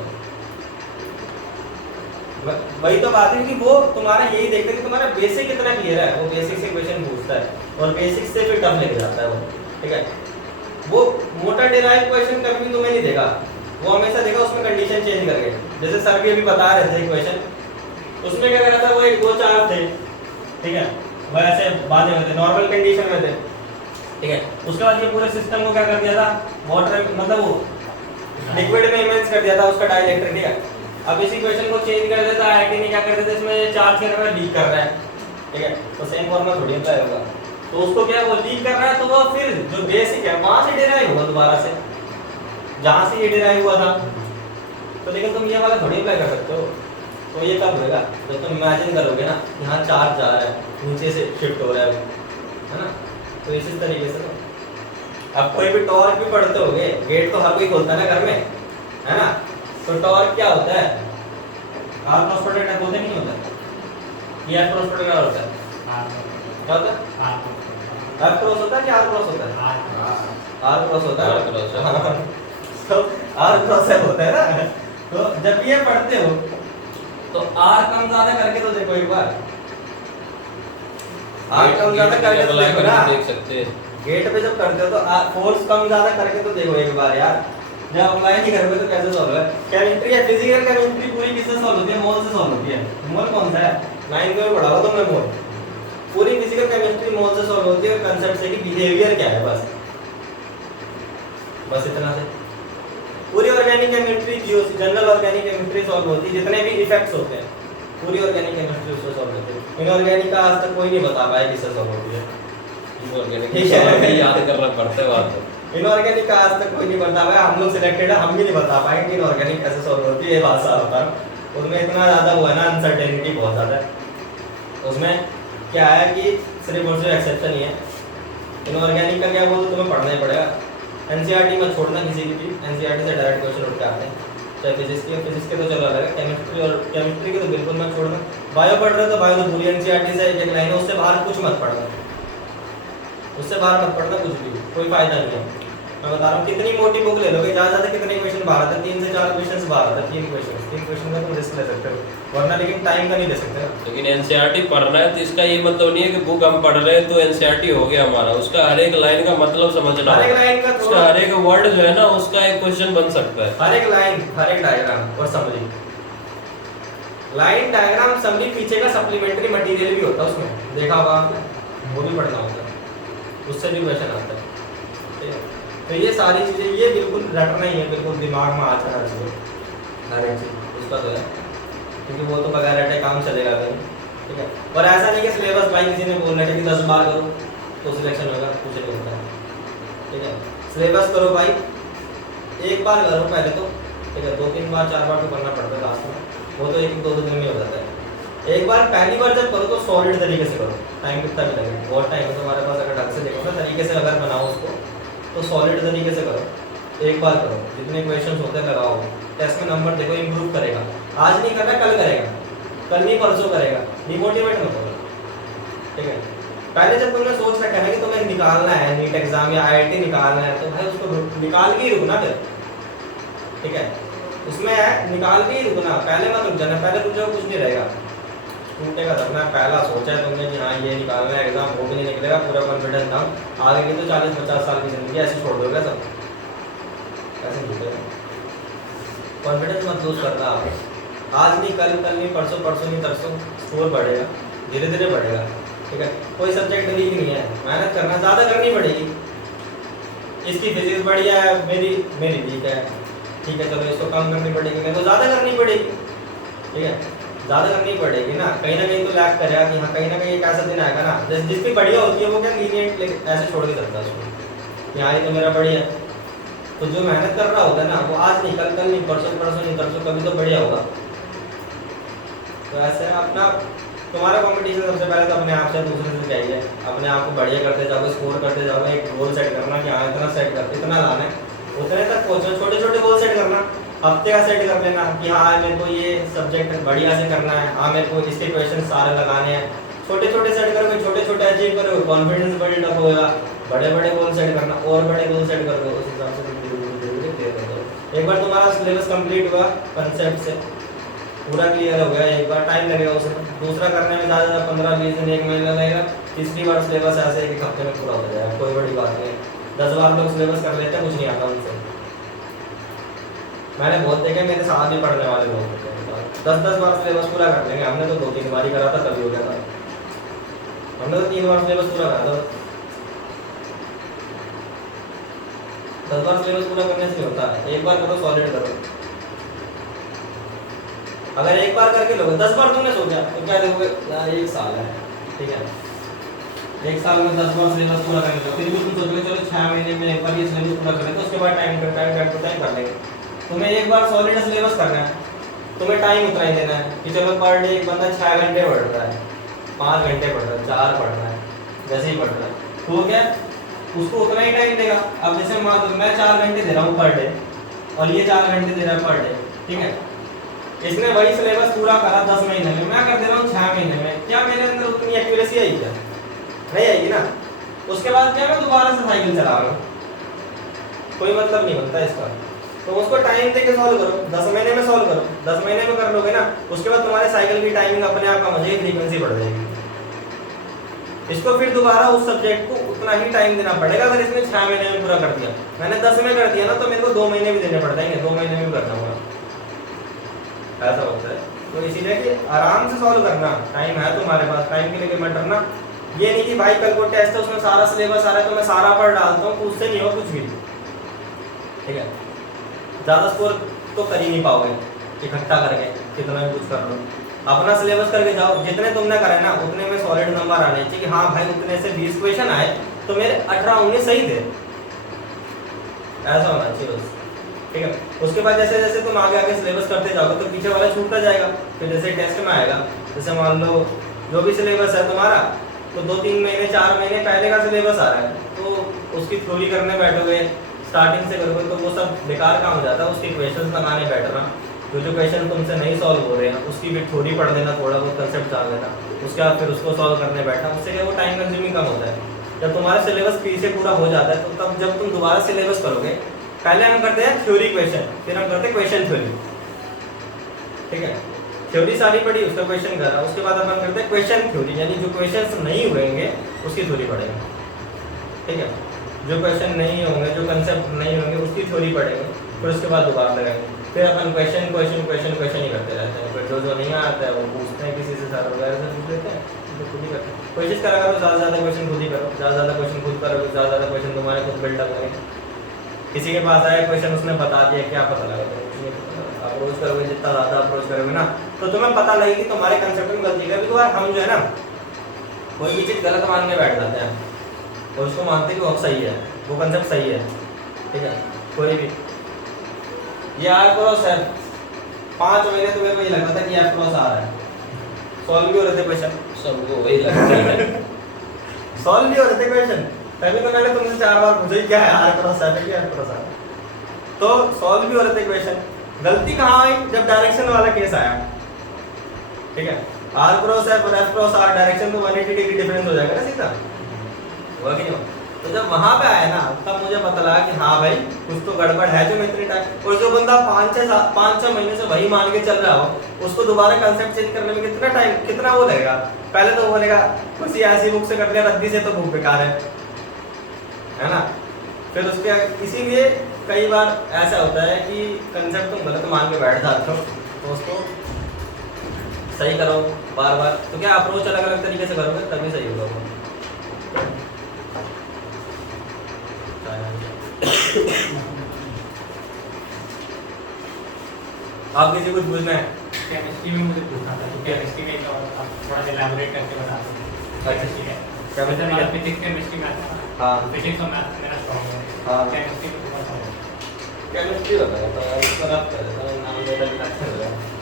वही तो बात है कि वो तुम्हारा यही देखते हैं कि तुम्हारा बेसिक कितना क्लियर है। वो बेसिक से क्वेश्चन पूछता है और बेसिक से फिर टफ लेके जाता है वो, ठीक है। वो मोटा डिराइव क्वेश्चन कभी भी तुम्हें नहीं देगा, वो हमेशा देगा उसमें कंडीशन चेंज करके। जैसे सर भी अभी बता रहे थे क्वेश्चन, उसमें क्या कर रहा था, वो 1 2 4 थे, ठीक है, वो ऐसे बातें में थे, नॉर्मल कंडीशन में थे, ठीक है। उसके बाद ये पूरे सिस्टम को क्या कर दिया था, वाटर मतलब वो लिक्विड में इमेंस कर दिया था उसका डाइलेक्ट्रिक, ठीक है। अब इसी क्वेश्चन को चेंज कर देता है, आईआईटी ने क्या कर देता है, इसमें चार्ज कर रहा है, लीक कर रहा है, ठीक है, तो सेम फॉर्मूला थोड़ी अप्लाई होगा। तो उसको क्या, वो लीक कर रहा है तो वो फिर जो बेसिक है वहां से डिराइव होगा दोबारा से, जहां से ये डिराइव हुआ था। तो लेकिन तुम ये वाला थोड़ी अप्लाई कर सकते हो। तो ये कब होगा, जब तुम इमेजिन करोगे ना यहाँ चार्ज जा रहा है, नीचे से शिफ्ट हो रहा है ना। तो इसी तरीके से अब कोई भी टॉर्क भी पढ़ते होगे, गेट तो हर कोई खोलता है ना घर में, है ना। तो टॉर्क क्या होता है, आर क्रॉस प्रोडक्ट होता है कि नहीं होता? ये आर क्रॉस प्रोडक्ट क्या होता है? क्या होता है? आर क्रॉस होता है कि आर क्रॉस होता है? आर क्रॉस होता है, R cross है। तो आर क्रॉस होता है ना। तो जब ये पढ़ते हो तो आर कम ज्यादा करके तो देखो एक बार, आर कम ज्यादा करके तो देखो ना, देख सकते हैं। गेट पे जब करते हो तो फोर्स कम ज्यादा करके तो देखो एक बार यार। जब अप्लाई नहीं करोगे तो कैसे सॉल्व है? केमिस्ट्री या फिजिकल केमिस्ट्री पूरी किससे सॉल्व होती है? मोल से सॉल्व होती है। मोल कौन सा है? 9th में पढ़ा होगा तुमने मोल। पूरी फिजिकल केमिस्ट्री मोल से सॉल्व होती है, कांसेप्ट से कि बिहेवियर क्या है, बस इतना से। पूरी organic chemistry, general organic chemistry solve होती है, जितने भी इफेक्ट्स होते हैं पूरी ऑर्गेनिक केमिस्ट्री उससे सॉल्व होती है। इनऑर्गेनिक का आज तक कोई नहीं बता पाया किससे सॉल्व होती है। इनऑर्गेनिक याद करना पड़ता है बात। इनऑर्गेनिक का आज तक कोई नहीं बता पाया, हम लोग सिलेक्टेड है, हम भी नहीं बता पाए कि इनऑर्गेनिक कैसे सॉल्व होती है। ये बात साफ बता रहा हूं, उसमें इतना ज़्यादा वो है ना, अनसर्टेनिटी बहुत ज़्यादा है उसमें। क्या है कि सिर्फ और सिर्फ एक्सेप्शन ही है। इनऑर्गेनिक का क्या बोलो, तुम्हें पढ़ना ही पड़ेगा। एनसीईआरटी मत छोड़ना किसी की भी, एनसीईआरटी से डायरेक्ट क्वेश्चन उठ के आते हैं, चाहे फिजिक्स के तो चलो अलग है, केमिस्ट्री के तो बिल्कुल मत छोड़ना। बायो पढ़ रहे हो तो बायो तो पूरी एनसीईआरटी से एक लाइन है, उससे बाहर कुछ मत पढ़ना, उससे बाहर मत पढ़ना कुछ भी, कोई फायदा नहीं है। मैं बता रहा हूँ कितनी मोटी बुक ले लोगे, ज़्यादा ज़्यादा कितने क्वेश्चन बाहर आते हैं, 3 से 4 क्वेश्चन बाहर आते हैं, 3 क्वेश्चन का तुम रिस्क ले सकते हो, वरना लेकिन टाइम का नहीं ले सकते ना। लेकिन एनसीईआरटी पढ़ना है तो इसका ये मतलब नहीं है कि बुक हम पढ़ रहे हैं तो एनसीईआरटी हो गया हमारा। उसका हर एक लाइन का मतलब समझना हर एक लाइन का उसका हर एक वर्ड जो है ना उसका एक क्वेश्चन बन सकता है। हर एक लाइन, हर एक डायग्राम और समरी, लाइन डायग्राम समरी पीछे का सप्लीमेंट्री मटेरियल भी होता है उसमें, देखा होगा आपने, वो भी पढ़ना होता है, उससे भी क्वेश्चन आता है। ठीक है, तो ये सारी चीजें ये बिल्कुल रटना ही है, बिल्कुल दिमाग में आ जाना चाहिए हर एक चीज उसका तो है, क्योंकि वो तो बगैर रटे काम चलेगा नहीं। ठीक है, और ऐसा नहीं कि सिलेबस भाई किसी ने बोलना है कि 10 बार करो तो सिलेक्शन होगा, कुछ नहीं होता है। ठीक है, सिलेबस करो भाई, एक बार करो पहले तो, ठीक है, 2-3 बार 4 बार तो करना पड़ता है लास्ट में, वो तो 1-2 दिन में हो जाता है। एक बार पहली बार जब करो तो सॉलिड तरीके से करो, टाइम कितना भी लगे, बहुत टाइम है तुम्हारे पास, अगर ढंग से देखो ना तरीके से अगर बनाओ उसको तो सॉलिड तरीके से करो, एक बार करो, जितने क्वेश्चंस होते हैं लगाओ, टेस्ट में नंबर देखो, इंप्रूव करेगा। आज नहीं कर रहा कल करेगा, कल नहीं परसों करेगा, डिमोटिवेट मत करो। ठीक है, पहले जब तुमने सोच रखा है कि तुम्हें निकालना है नीट एग्जाम या आईआईटी निकालना है तो भाई उसको निकाल के ही रुकना फिर। ठीक है, उसमें है निकाल के ही रुकना, पहले मत रुक जाना, पहले रुक जाओ कुछ नहीं रहेगा, टूटेगा धरना। पहला सोचा है तुमने कि हाँ ये निकालना है एग्जाम, वो भी नहीं निकलेगा, पूरा कॉन्फिडेंस था, आगे की तो 40-50 साल की जिंदगी ऐसे छोड़ दोगे सब, ऐसे छूटेगा। कॉन्फिडेंस मत लूज करना आप, आज नहीं कल, कल नहीं परसों, परसों नहीं तरसों, स्कोर बढ़ेगा, धीरे धीरे बढ़ेगा। ठीक है, कोई सब्जेक्ट वीक नहीं है, मेहनत करना ज़्यादा करनी पड़ेगी। इसकी फिजिक्स बढ़िया है, मेरी वीक है, ठीक है चलो इसको कम करनी पड़ेगी, मेरे को ज़्यादा करनी पड़ेगी। ठीक है, ज़्यादा करनी पड़ेगी ना कहीं तो लैग करेगा कि हाँ कहीं ना कहीं एक ऐसा दिन आएगा ना, जैसे जिसकी बढ़िया होती है वो क्या लीनियंट ऐसे छोड़ के चलता है उसको, यहाँ ये तो मेरा बढ़िया है, तो जो मेहनत कर रहा होगा ना वो आज नहीं कल, कल नहीं परसों, परसों नहीं तरसों, कभी तो बढ़िया होगा। तो ऐसे अपना तुम्हारा कंपटीशन सबसे पहले तो अपने आप से, दूसरे से चाहिए, अपने आप को बढ़िया करते जाओगे, स्कोर करते जाओगे, एक गोल सेट करना कि हाँ इतना सेट कर, इतना लाना है, उतने तक पहुँचो, छोटे छोटे गोल सेट करना, हफ्ते का सेट कर लेना कि हाँ मेरे को ये सब्जेक्ट बढ़िया से करना है, हाँ मेरे को इसके क्वेश्चन सारे लगाने हैं, छोटे छोटे सेट करोगे, छोटे छोटे अचीव करोगे, कॉन्फिडेंस बिल्ड अप होगा, बड़े बड़े गोल सेट करना, और बड़े गोल सेट करोगे, उस हिसाब से एक बार तुम्हारा सिलेबस कंप्लीट हुआ, कंसेप्ट से पूरा क्लियर हो गया, एक बार टाइम लगेगा उसमें, दूसरा करने में ज़्यादा 15-20 दिन, 1 महीना लगेगा, तीसरी बार सिलेबस ऐसे 1 हफ्ते में पूरा हो जाएगा, कोई बड़ी बात नहीं। 10 बार लोग सिलेबस कर लेते हैं, कुछ नहीं आता उनसे, मैंने बहुत देखे, मेरे साथ भी पढ़ने वाले लोग होते हैं 10-10 बार सिलेबस पूरा कर लेंगे, हमने तो 2-3 बार ही करा था तभी हो गया था, हमने तो 3 बार सिलेबस पूरा करा था। 10 बार सिलेबस पूरा करने से नहीं होता, एक बार करो, सॉलिड करो। अगर एक बार करके लोगे, 10 बार तुमने सोचा तो क्या देखोगे यार 1 साल है, ठीक है, 1 साल में 10 बार सिलेबस पूरा करने का, फिर भी तुम सोचोगे चलो 6 महीने में एक बार ये सिलेबस पूरा करें, तो उसके बाद टाइम टू टाइम कर लेंगे। तुम्हें एक बार सॉलिड सिलेबस करना है, तुम्हें टाइम उतना ही देना है कि चलो पर डे एक बंदा 6 घंटे पढ़ रहा है, 5 घंटे पढ़ रहा है, 4 पढ़ रहा है, जैसे ही पढ़ रहा है तो क्या उसको उतना ही टाइम देगा। अब जैसे मान लो मैं 4 घंटे दे रहा हूँ पर डे और ये 4 घंटे दे रहा है पर डे, ठीक है, इसने वही सिलेबस पूरा करा 10 महीने में, मैं कर दे रहा हूँ 6 महीने में, क्या मेरे अंदर उतनी एक्यूरेसी आई? क्या नहीं आएगी ना। उसके बाद क्या मैं दोबारा से साइकिल चला रहा हूँ, कोई मतलब नहीं बनता इसका। तो उसको टाइम दे के सॉल्व करो, 10 महीने में सॉल्व करो, 10 महीने में कर लोगे ना, उसके बाद तुम्हारे साइकिल की टाइमिंग अपने आप कम हो जाएगी, फ्रीक्वेंसी बढ़ जाएगी। इसको फिर दोबारा उस सब्जेक्ट को उतना ही टाइम देना पड़ेगा। अगर इसने 6 महीने में पूरा कर दिया, मैंने 10 में कर दिया ना, तो मेरे को 2 महीने भी देने पड़ जाएंगे, 2 महीने में भी कर दूंगा, ऐसा होता है। तो इसीलिए कि आराम से सॉल्व करना, टाइम है तुम्हारे पास, टाइम के लिए मत डरना। ये नहीं कि भाई कल को टेस्ट है उसमें सारा सिलेबस आ रहा है तो मैं सारा पढ़ डालता हूँ, तो उससे नहीं हो कुछ भी, ठीक है। ज़्यादा स्कोर तो कर ही नहीं पाओगे इकट्ठा करके, कितना भी कुछ कर लो, अपना सिलेबस करके जाओ, जितने तुमने करे ना उतने में सॉलिड नंबर आने चाहिए कि हाँ भाई उतने से 20 क्वेश्चन आए तो मेरे 18-19 सही थे, ऐसा होना चाहिए बस, ठीक है। उसके बाद जैसे जैसे तुम आगे आगे सिलेबस करते जाओगे तो पीछे वाला छूटता जाएगा। फिर जैसे टेस्ट में आएगा, जैसे मान लो जो भी सिलेबस है तुम्हारा, तो 2-3 महीने 4 महीने पहले का सिलेबस आ रहा है, तो उसकी थ्योरी करने बैठोगे, स्टार्टिंग से करोगे तो वो सब बेकार काम हो जाता है। उसके क्वेश्चंस लगाने बैठना, जो क्वेश्चन तुमसे नहीं सॉल्व हो रहे हैं उसकी भी थ्योरी पढ़ लेना, थोड़ा बहुत कंसेप्ट जान लेना, उसके बाद फिर उसको सॉल्व करने बैठना, उससे क्या वो टाइम कंज्यूमिंग कम होता है। जब तुम्हारा सिलेबस पीछे पूरा हो जाता है तो तब जब तुम दोबारा सिलेबस करोगे, पहले हम करते हैं थ्योरी क्वेश्चन, फिर हम करते हैं क्वेश्चन थ्योरी, ठीक है। थ्योरी सारी पढ़ी, उसका क्वेश्चन करा, उसके बाद अपन करते हैं क्वेश्चन थ्योरी, यानी जो क्वेश्चंस नहीं हुएंगे उसकी थ्योरी पढ़ेंगे, ठीक है। जो क्वेश्चन नहीं होंगे, जो कंसेप्ट नहीं होंगे उसकी थ्योरी पढ़ेंगे, फिर उसके बाद दोबारा लगाएंगे, फिर अपन क्वेश्चन क्वेश्चन क्वेश्चन क्वेश्चन ही करते रहते हैं। फिर जो नहीं आता है वो पूछते हैं किसी से, सर वगैरह से पूछ लेते हैं, तो खुद ही करते हैं। कोशिश करा करो ज़्यादा क्वेश्चन खुद ही करो, ज़्यादा क्वेश्चन खुद करो, ज़्यादा क्वेश्चन तुम्हारे खुद बिल्डअप करेंगे। किसी के पास आया क्वेश्चन, उसने बता दिया, क्या पता लगा तुम्हें? अप्रोच करोगे, जितना ज़्यादा अप्रोच करोगे ना तो तुम्हें पता लगेगी तुम्हारे कंसेप्ट में गलती है। तो यार हम जो है ना कोई भी चीज़ गलत मान के बैठ जाते हैं और उसको मानते हैं कि वो सही है, वो कंसेप्ट सही है, ठीक है। कोई भी ये आर क्रॉस है, 5 महीने तो मेरे को ये लगता था कि एफ क्रॉस आ रहा है, सॉल्व भी हो रहे थे क्वेश्चन, सबको वही लगता है। सॉल्व भी हो रहे थे क्वेश्चन, तभी तो मैंने तुमसे 4 बार पूछा क्या है आर क्रॉस है क्या एफ क्रॉस है, तो सॉल्व भी हो रहे थे क्वेश्चन। गलती कहाँ आई? जब डायरेक्शन वाला केस आया, ठीक है। आर क्रॉस एफ और एफ क्रॉस आर, डायरेक्शन तो 180 डिग्री डिफरेंस हो जाएगा ना सीधा, हुआ कि नहीं? तो जब वहां पे आया ना तब मुझे पता लगा कि हाँ भाई कुछ तो गड़बड़ है जो मैं इतनी टाइम, और जो बंदा 5-6 महीने से वही मान के चल रहा हो उसको दोबारा कंसेप्ट चेंज करने में कितना टाइम, कितना वो लगेगा। पहले तो बोलेगा किसी ऐसी बुक से कर लिया रद्दी से, तो बुक बेकार है ना। फिर उसके इसीलिए कई बार ऐसा होता है कि कंसेप्ट तुम गलत मान के बैठ जाते हो, तो उसको सही करो बार बार। तो क्या अप्रोच अलग अलग तरीके से करोगे तभी सही होगा वो। आप किसी कुछ पूछना है? केमिस्ट्री में मुझे पूछना था, तो केमिस्ट्री में एक और आप थोड़ा इलैबोरेट करके बता दो। अच्छा ठीक है, केमिस्ट्री मतलब में फिजिक्स केमिस्ट्री में आता है, हाँ फिजिक्स और मैथ मेरा स्ट्रांग है, हाँ केमिस्ट्री में थोड़ा सा है। केमिस्ट्री होता है तो इस पर आप कर देता हूँ, नाम लेता भी अच्छा लग रहा है।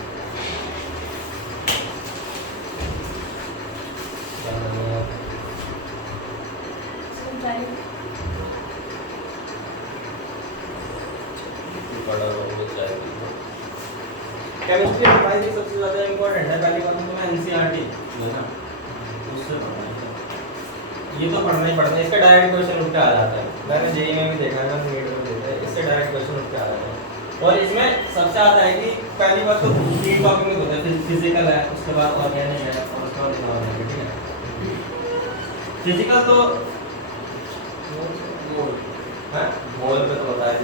केमिस्ट्री हमारे लिए सबसे ज़्यादा इम्पोर्टेंट है। पहली बात तो मैं एनसीईआरटी जो है ना उससे पढ़ना है, ये तो पढ़ना ही पढ़ना है। इसका डायरेक्ट क्वेश्चन उठ के आ जाता है, मैंने जेईई में भी देखा है, मैंने नीट में देखा है, इससे डायरेक्ट क्वेश्चन उठ के आ जाता है। और इसमें सबसे आता है कि पहली बात तो 3 टॉपिक में होता है, फिजिकल है, उसके बाद ऑर्गेनिक है और उसके बाद इनऑर्गेनिक है, ठीक है। फिजिकल तो मोल पे तो होता है,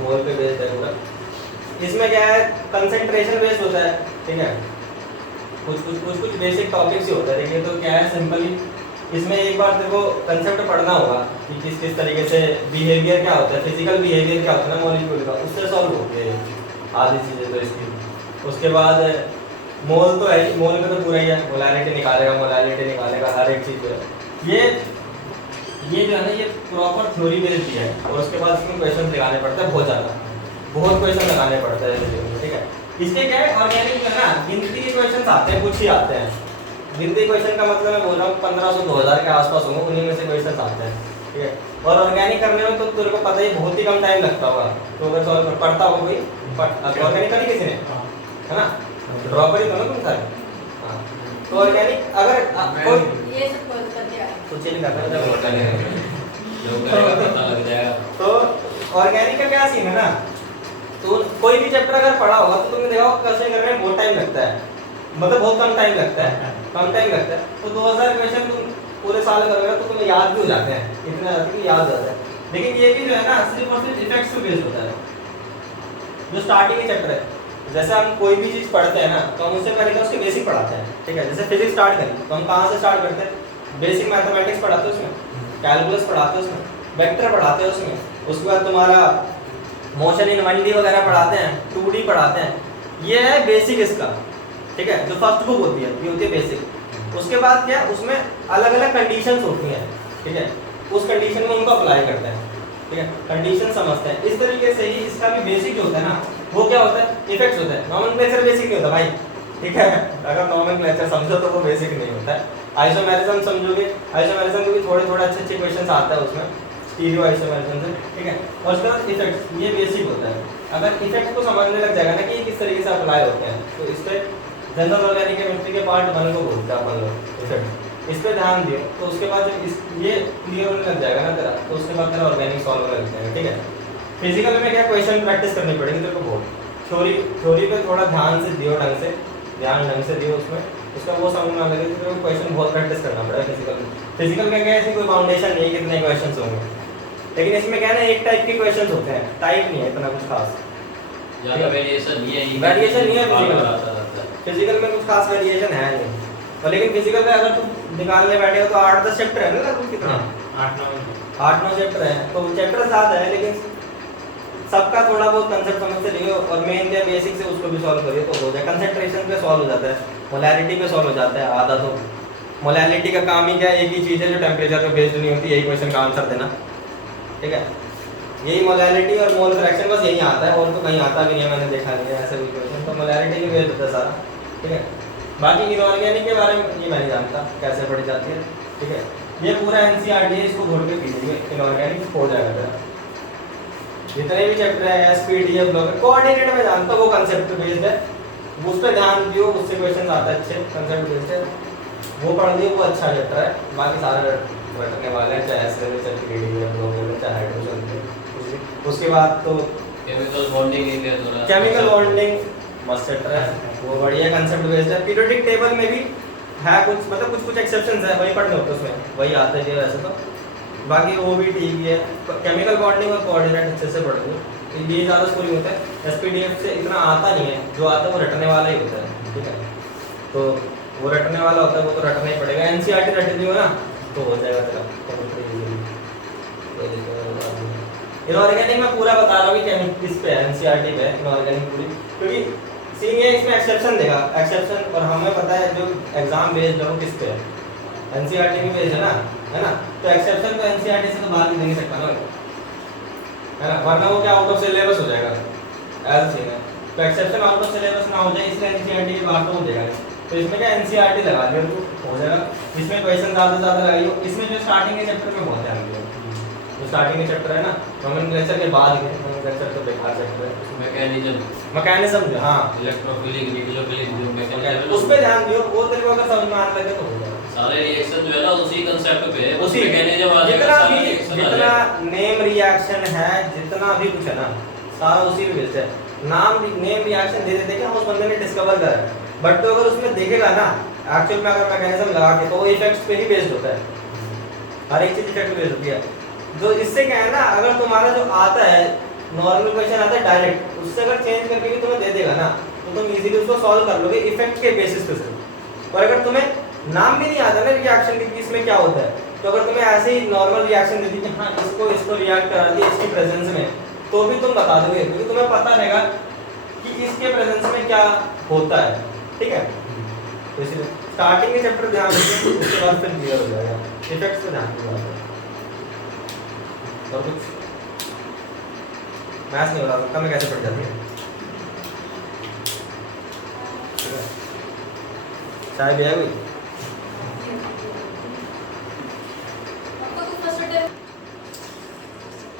मोल पे बेस्ड है पूरा। इसमें क्या है कंसंट्रेशन बेस्ड होता है, ठीक है। कुछ बेसिक टॉपिक्स ही होता है। देखिए तो क्या है सिंपली इसमें एक बार तेरे को कंसेप्ट पढ़ना होगा कि किस तरीके से बिहेवियर क्या होता है, फिजिकल बिहेवियर क्या होता है ना मॉलिक्यूल का, उससे सॉल्व होती है आधी चीज़ें तो इसकी। उसके बाद मोल तो है, मोल में तो पूरा ही है, मोलैरिटी निकालेगा हर एक चीज़ जो है। ये जो है ना ये प्रॉपर थ्योरी बेस्ड है, और उसके बाद इसमें क्वेश्चन लगाने पड़ते हैं, बहुत क्वेश्चन लगाने पड़ते हैं, ठीक है। इसके क्या है ऑर्गेनिक में ना गिनती के क्वेश्चन आते हैं, कुछ ही आते हैं। गिनती क्वेश्चन का मतलब मैं बोल रहा हूँ 1500-2000 के आसपास होंगे, उन्हीं में से क्वेश्चन आते हैं, ठीक है। और ऑर्गेनिक करने में तो तेरे को पता ही बहुत ही कम टाइम लगता होगा, तो अगर सॉल्व पढ़ता होगा कोई ऑर्गेनिक करी किसी ने, है ना, ड्रॉप करी तो ना तुम सारे। हाँ तो ऑर्गेनिक अगर कोई ये सब कोर्स करके आए कुछ नहीं करता जब जो करेगा पता लग जाएगा। तो ऑर्गेनिक का क्या सीन है ना, तो कोई भी चैप्टर अगर पढ़ा होगा तो तुमने देखा होगा क्वेश्चन करने में बहुत टाइम लगता है, मतलब बहुत कम टाइम लगता है, तो 2000 क्वेश्चन तुम पूरे साल करोगे तो तुम्हें याद भी हो जाते हैं, इतना जाते कि याद हो जाता है। लेकिन ये भी जो है ना सिर्फ और सिर्फ इफेक्ट्स पे बेस्ड होता है। जो स्टार्टिंग के चैप्टर है, जैसे हम कोई भी चीज़ पढ़ते हैं ना तो हम उससे पहले उसके बेसिक पढ़ाते हैं, ठीक है। जैसे फिजिक्स स्टार्ट करें तो हम कहाँ से स्टार्ट करते हैं, बेसिक मैथमेटिक्स पढ़ाते हैं उसमें, कैलकुलस पढ़ाते हैं उसमें, वेक्टर पढ़ाते हैं उसमें, उसके बाद तुम्हारा मोशन इन 1D वगैरह पढ़ाते हैं, 2D पढ़ाते हैं। ये है बेसिक इसका, ठीक है। जो फर्स्ट बुक होती है ये होती है बेसिक। उसके बाद क्या उसमें अलग अलग कंडीशंस होती हैं, ठीक है। उस कंडीशन में उनको अप्लाई करते हैं, ठीक है, कंडीशन समझते हैं। इस तरीके से ही इसका भी बेसिक जो होता है ना वो क्या होता है, इफेक्ट्स होता है। नॉमेनक्लेचर बेसिक नहीं होता भाई, ठीक है। अगर नॉमेनक्लेचर समझो तो वो बेसिक नहीं होता है। आइसोमेरिज्म समझोगे, आइसोमेरिज्म के भी थोड़े अच्छे क्वेश्चन आता है उसमें, स्टीरियो आइसोमेरिज्म से, ठीक है। और उसके बाद इफेक्ट्स, ये बेसिक होता है। अगर इफेक्ट्स को समझने लग जाएगा ना कि किस तरीके से अप्लाई होते हैं तो इस पर जनरल ऑर्गेनिक केमिस्ट्री के पार्ट 1 को बोलते हैं अपन लोग इफेक्ट्स, इस पे ध्यान दियो तो उसके बाद जब इस ये क्लियर होने लग जाएगा ना तेरा, तो उसके बाद तेरा ऑर्गेनिक सॉल्व होने लग जाएगा, ठीक है। फिजिकल में क्या क्वेश्चन प्रैक्टिस करनी पड़ेगी तेरे को बहुत, थ्योरी पे थोड़ा ध्यान से दियो, ध्यान ढंग से दियो उसमें, उसका वो समझ में आ लगे तो तेरे को क्वेश्चन बहुत प्रैक्टिस करना पड़ेगा फिजिकल में। फिजिकल का क्या है, ऐसी कोई फाउंडेशन नहीं कितने क्वेश्चंस होंगे, लेकिन इसमें क्या है ना, एक टाइप के क्वेश्चंस होते हैं, टाइप नहीं है इतना कुछ खास, ज्यादा वेरिएशन नहीं है, वेरिएशन नहीं है बार-बार फिजिकल आता रहता है। फिजिकल में कुछ खास वेरिएशन है नहीं। और लेकिन फिजिकल में अगर तुम निकालने बैठे हो तो 8-10 चैप्टर है ना लगभग, कितना 8-9 चैप्टर है, तो चैप्टर ज़्यादा है लेकिन सबका थोड़ा बहुत कंसेप्ट समझ से लियो, और मेन क्या बेसिक से उसको भी सॉल्व करिए तो हो जाए। कंसंट्रेशन पे सॉल्व हो जाता है, मोलैरिटी पे सॉल्व हो जाता है आधा, तो मोलैरिटी का काम ही क्या है, एक ही चीज़ है जो टेम्परेचर पे बेस्ड नहीं होती, यही क्वेश्चन का आंसर देना, ठीक है। यही मोलैरिटी और मोल फ्रैक्शन बस यही आता है, और तो कहीं आता भी नहीं है, मैंने देखा नहीं है ऐसे भी क्वेश्चन, तो मोलैरिटी के बेस्ड होता है सारा, ठीक है। बाकी इनऑर्गेनिक के बारे में ये मैं नहीं जानता कैसे पढ़ी जाती है, ठीक है। ये पूरा एनसीईआरटी है, इसको घोट के पीजिए, इनऑर्गेनिक हो जाएगा तेरा। जितने भी चैप्टर है एसपीडीएफ ब्लॉक कोऑर्डिनेट में जानता वो कंसेप्ट बेस्ड है, उस पर ध्यान दियो, उससे क्वेश्चन आता है अच्छे, कंसेप्ट बेस्ड है, वो पढ़ लियो, वो अच्छा चैप्टर है। बाकी सारे रटने वाले हैं, चाहे एसए चाहे पीडीएफ ब्लॉक चाहे हाइड्रोजन। उसके बाद तो केमिकल बॉन्डिंग एक है थोड़ा, केमिकल बॉन्डिंग मस्त चैप्टर है, वो बढ़िया कंसेप्ट बेस्ड है। पीरियोडिक टेबल में भी है कुछ, मतलब कुछ एग्सेप्शंस है, वही पढ़ने होते हैं उसमें, वही आते हैं वैसे तो, बाकी वो भी ठीक ही है। केमिकल बॉन्डिंग और कोऑर्डिनेट अच्छे से पढ़ लो, ये ज़्यादा स्कोरिंग होता है। एसपीडीएफ से इतना आता नहीं है, जो आता है वो रटने वाला ही होता है, ठीक है। तो वो रटने वाला होता है, वो तो रटना ही पड़ेगा। एनसीईआरटी रट लियो ना तो हो जाएगा तेरा इनऑर्गेनिक में पूरा बता रहा हूँ कि किस पे है, एनसीईआरटी पे है इनऑर्गेनिक पूरी, क्योंकि सीन ये इसमें एक्सेप्शन देगा, एक्सेप्शन, और हमें पता है जो एग्जाम बेस्ड है वो किस पे है, एनसीईआरटी में बेस्ड है ना, तो एक्सेप्शन तो एनसीईआरटी से तो बाहर भी दे नहीं सकता ना, है ना, वरना वो क्या आउट ऑफ सिलेबस हो जाएगा, ऐसा सीन है। तो एक्सेप्शन आउट ऑफ सिलेबस ना हो जाए इसलिए एनसीईआरटी के बाहर तो हो जाएगा, तो इसमें क्या एनसीईआरटी लगा लियो तो हो जाएगा। इसमें क्वेश्चन ज़्यादा लगाइयो, इसमें जो स्टार्टिंग के चैप्टर में बहुत ध्यान दियो, जो स्टार्टिंग के चैप्टर है ना, नोमेनक्लेचर के बाद के नोमेनक्लेचर तो बेकार चैप्टर है, मैकेनिज्म हाँ, इलेक्ट्रोफिलिक न्यूक्लियोफिलिक जो मैकेनिज्म, उस पे ध्यान दियो, वो तेरे को अगर समझ में आने लगे तो हो जाएगा। सारे रिएक्शन जो है ना उसी कंसेप्ट पे है, उसी मैकेनिज्म आ जितना जाएगा, भी जितना नेम रिएक्शन है, जितना भी कुछ है ना, सारा उसी पे बेस्ड है। नाम नेम रिएक्शन दे देते क्या उस बंदे ने डिस्कवर करा है, बट तो अगर उसमें देखेगा ना एक्चुअल में अगर मैकेनिज्म लगा के, तो वो इफेक्ट्स पे ही बेस्ड होता है, हर एक चीज इफेक्ट पे बेस्ड होती है। जो इससे क्या है ना, अगर तुम्हारा जो आता है नॉर्मल क्वेश्चन आता है डायरेक्ट, उससे अगर चेंज करके भी तुम्हें दे देगा ना, तो तुम इजीली उसको सॉल्व कर लोगे इफेक्ट के बेसिस पे सिर्फ। और अगर तुम्हें नाम भी नहीं आता ना रिएक्शन के इसमें क्या होता है, तो अगर तुम्हें ऐसे ही नॉर्मल रिएक्शन दे दी कि हाँ इसको रिएक्ट करा दिया इसकी प्रेजेंस में, तो भी तुम बता दोगे, क्योंकि तुम्हें पता रहेगा कि इसके प्रेजेंस में क्या होता है, ठीक है। तो इसलिए स्टार्टिंग के चैप्टर ध्यान रखिए, उसके बाद फिर क्लियर हो जाएगा, इफेक्ट्स पे ध्यान दीजिए। और कुछ मैथ्स नहीं बता सकता मैं कैसे पढ़ जाती है, चाय भी है कोई?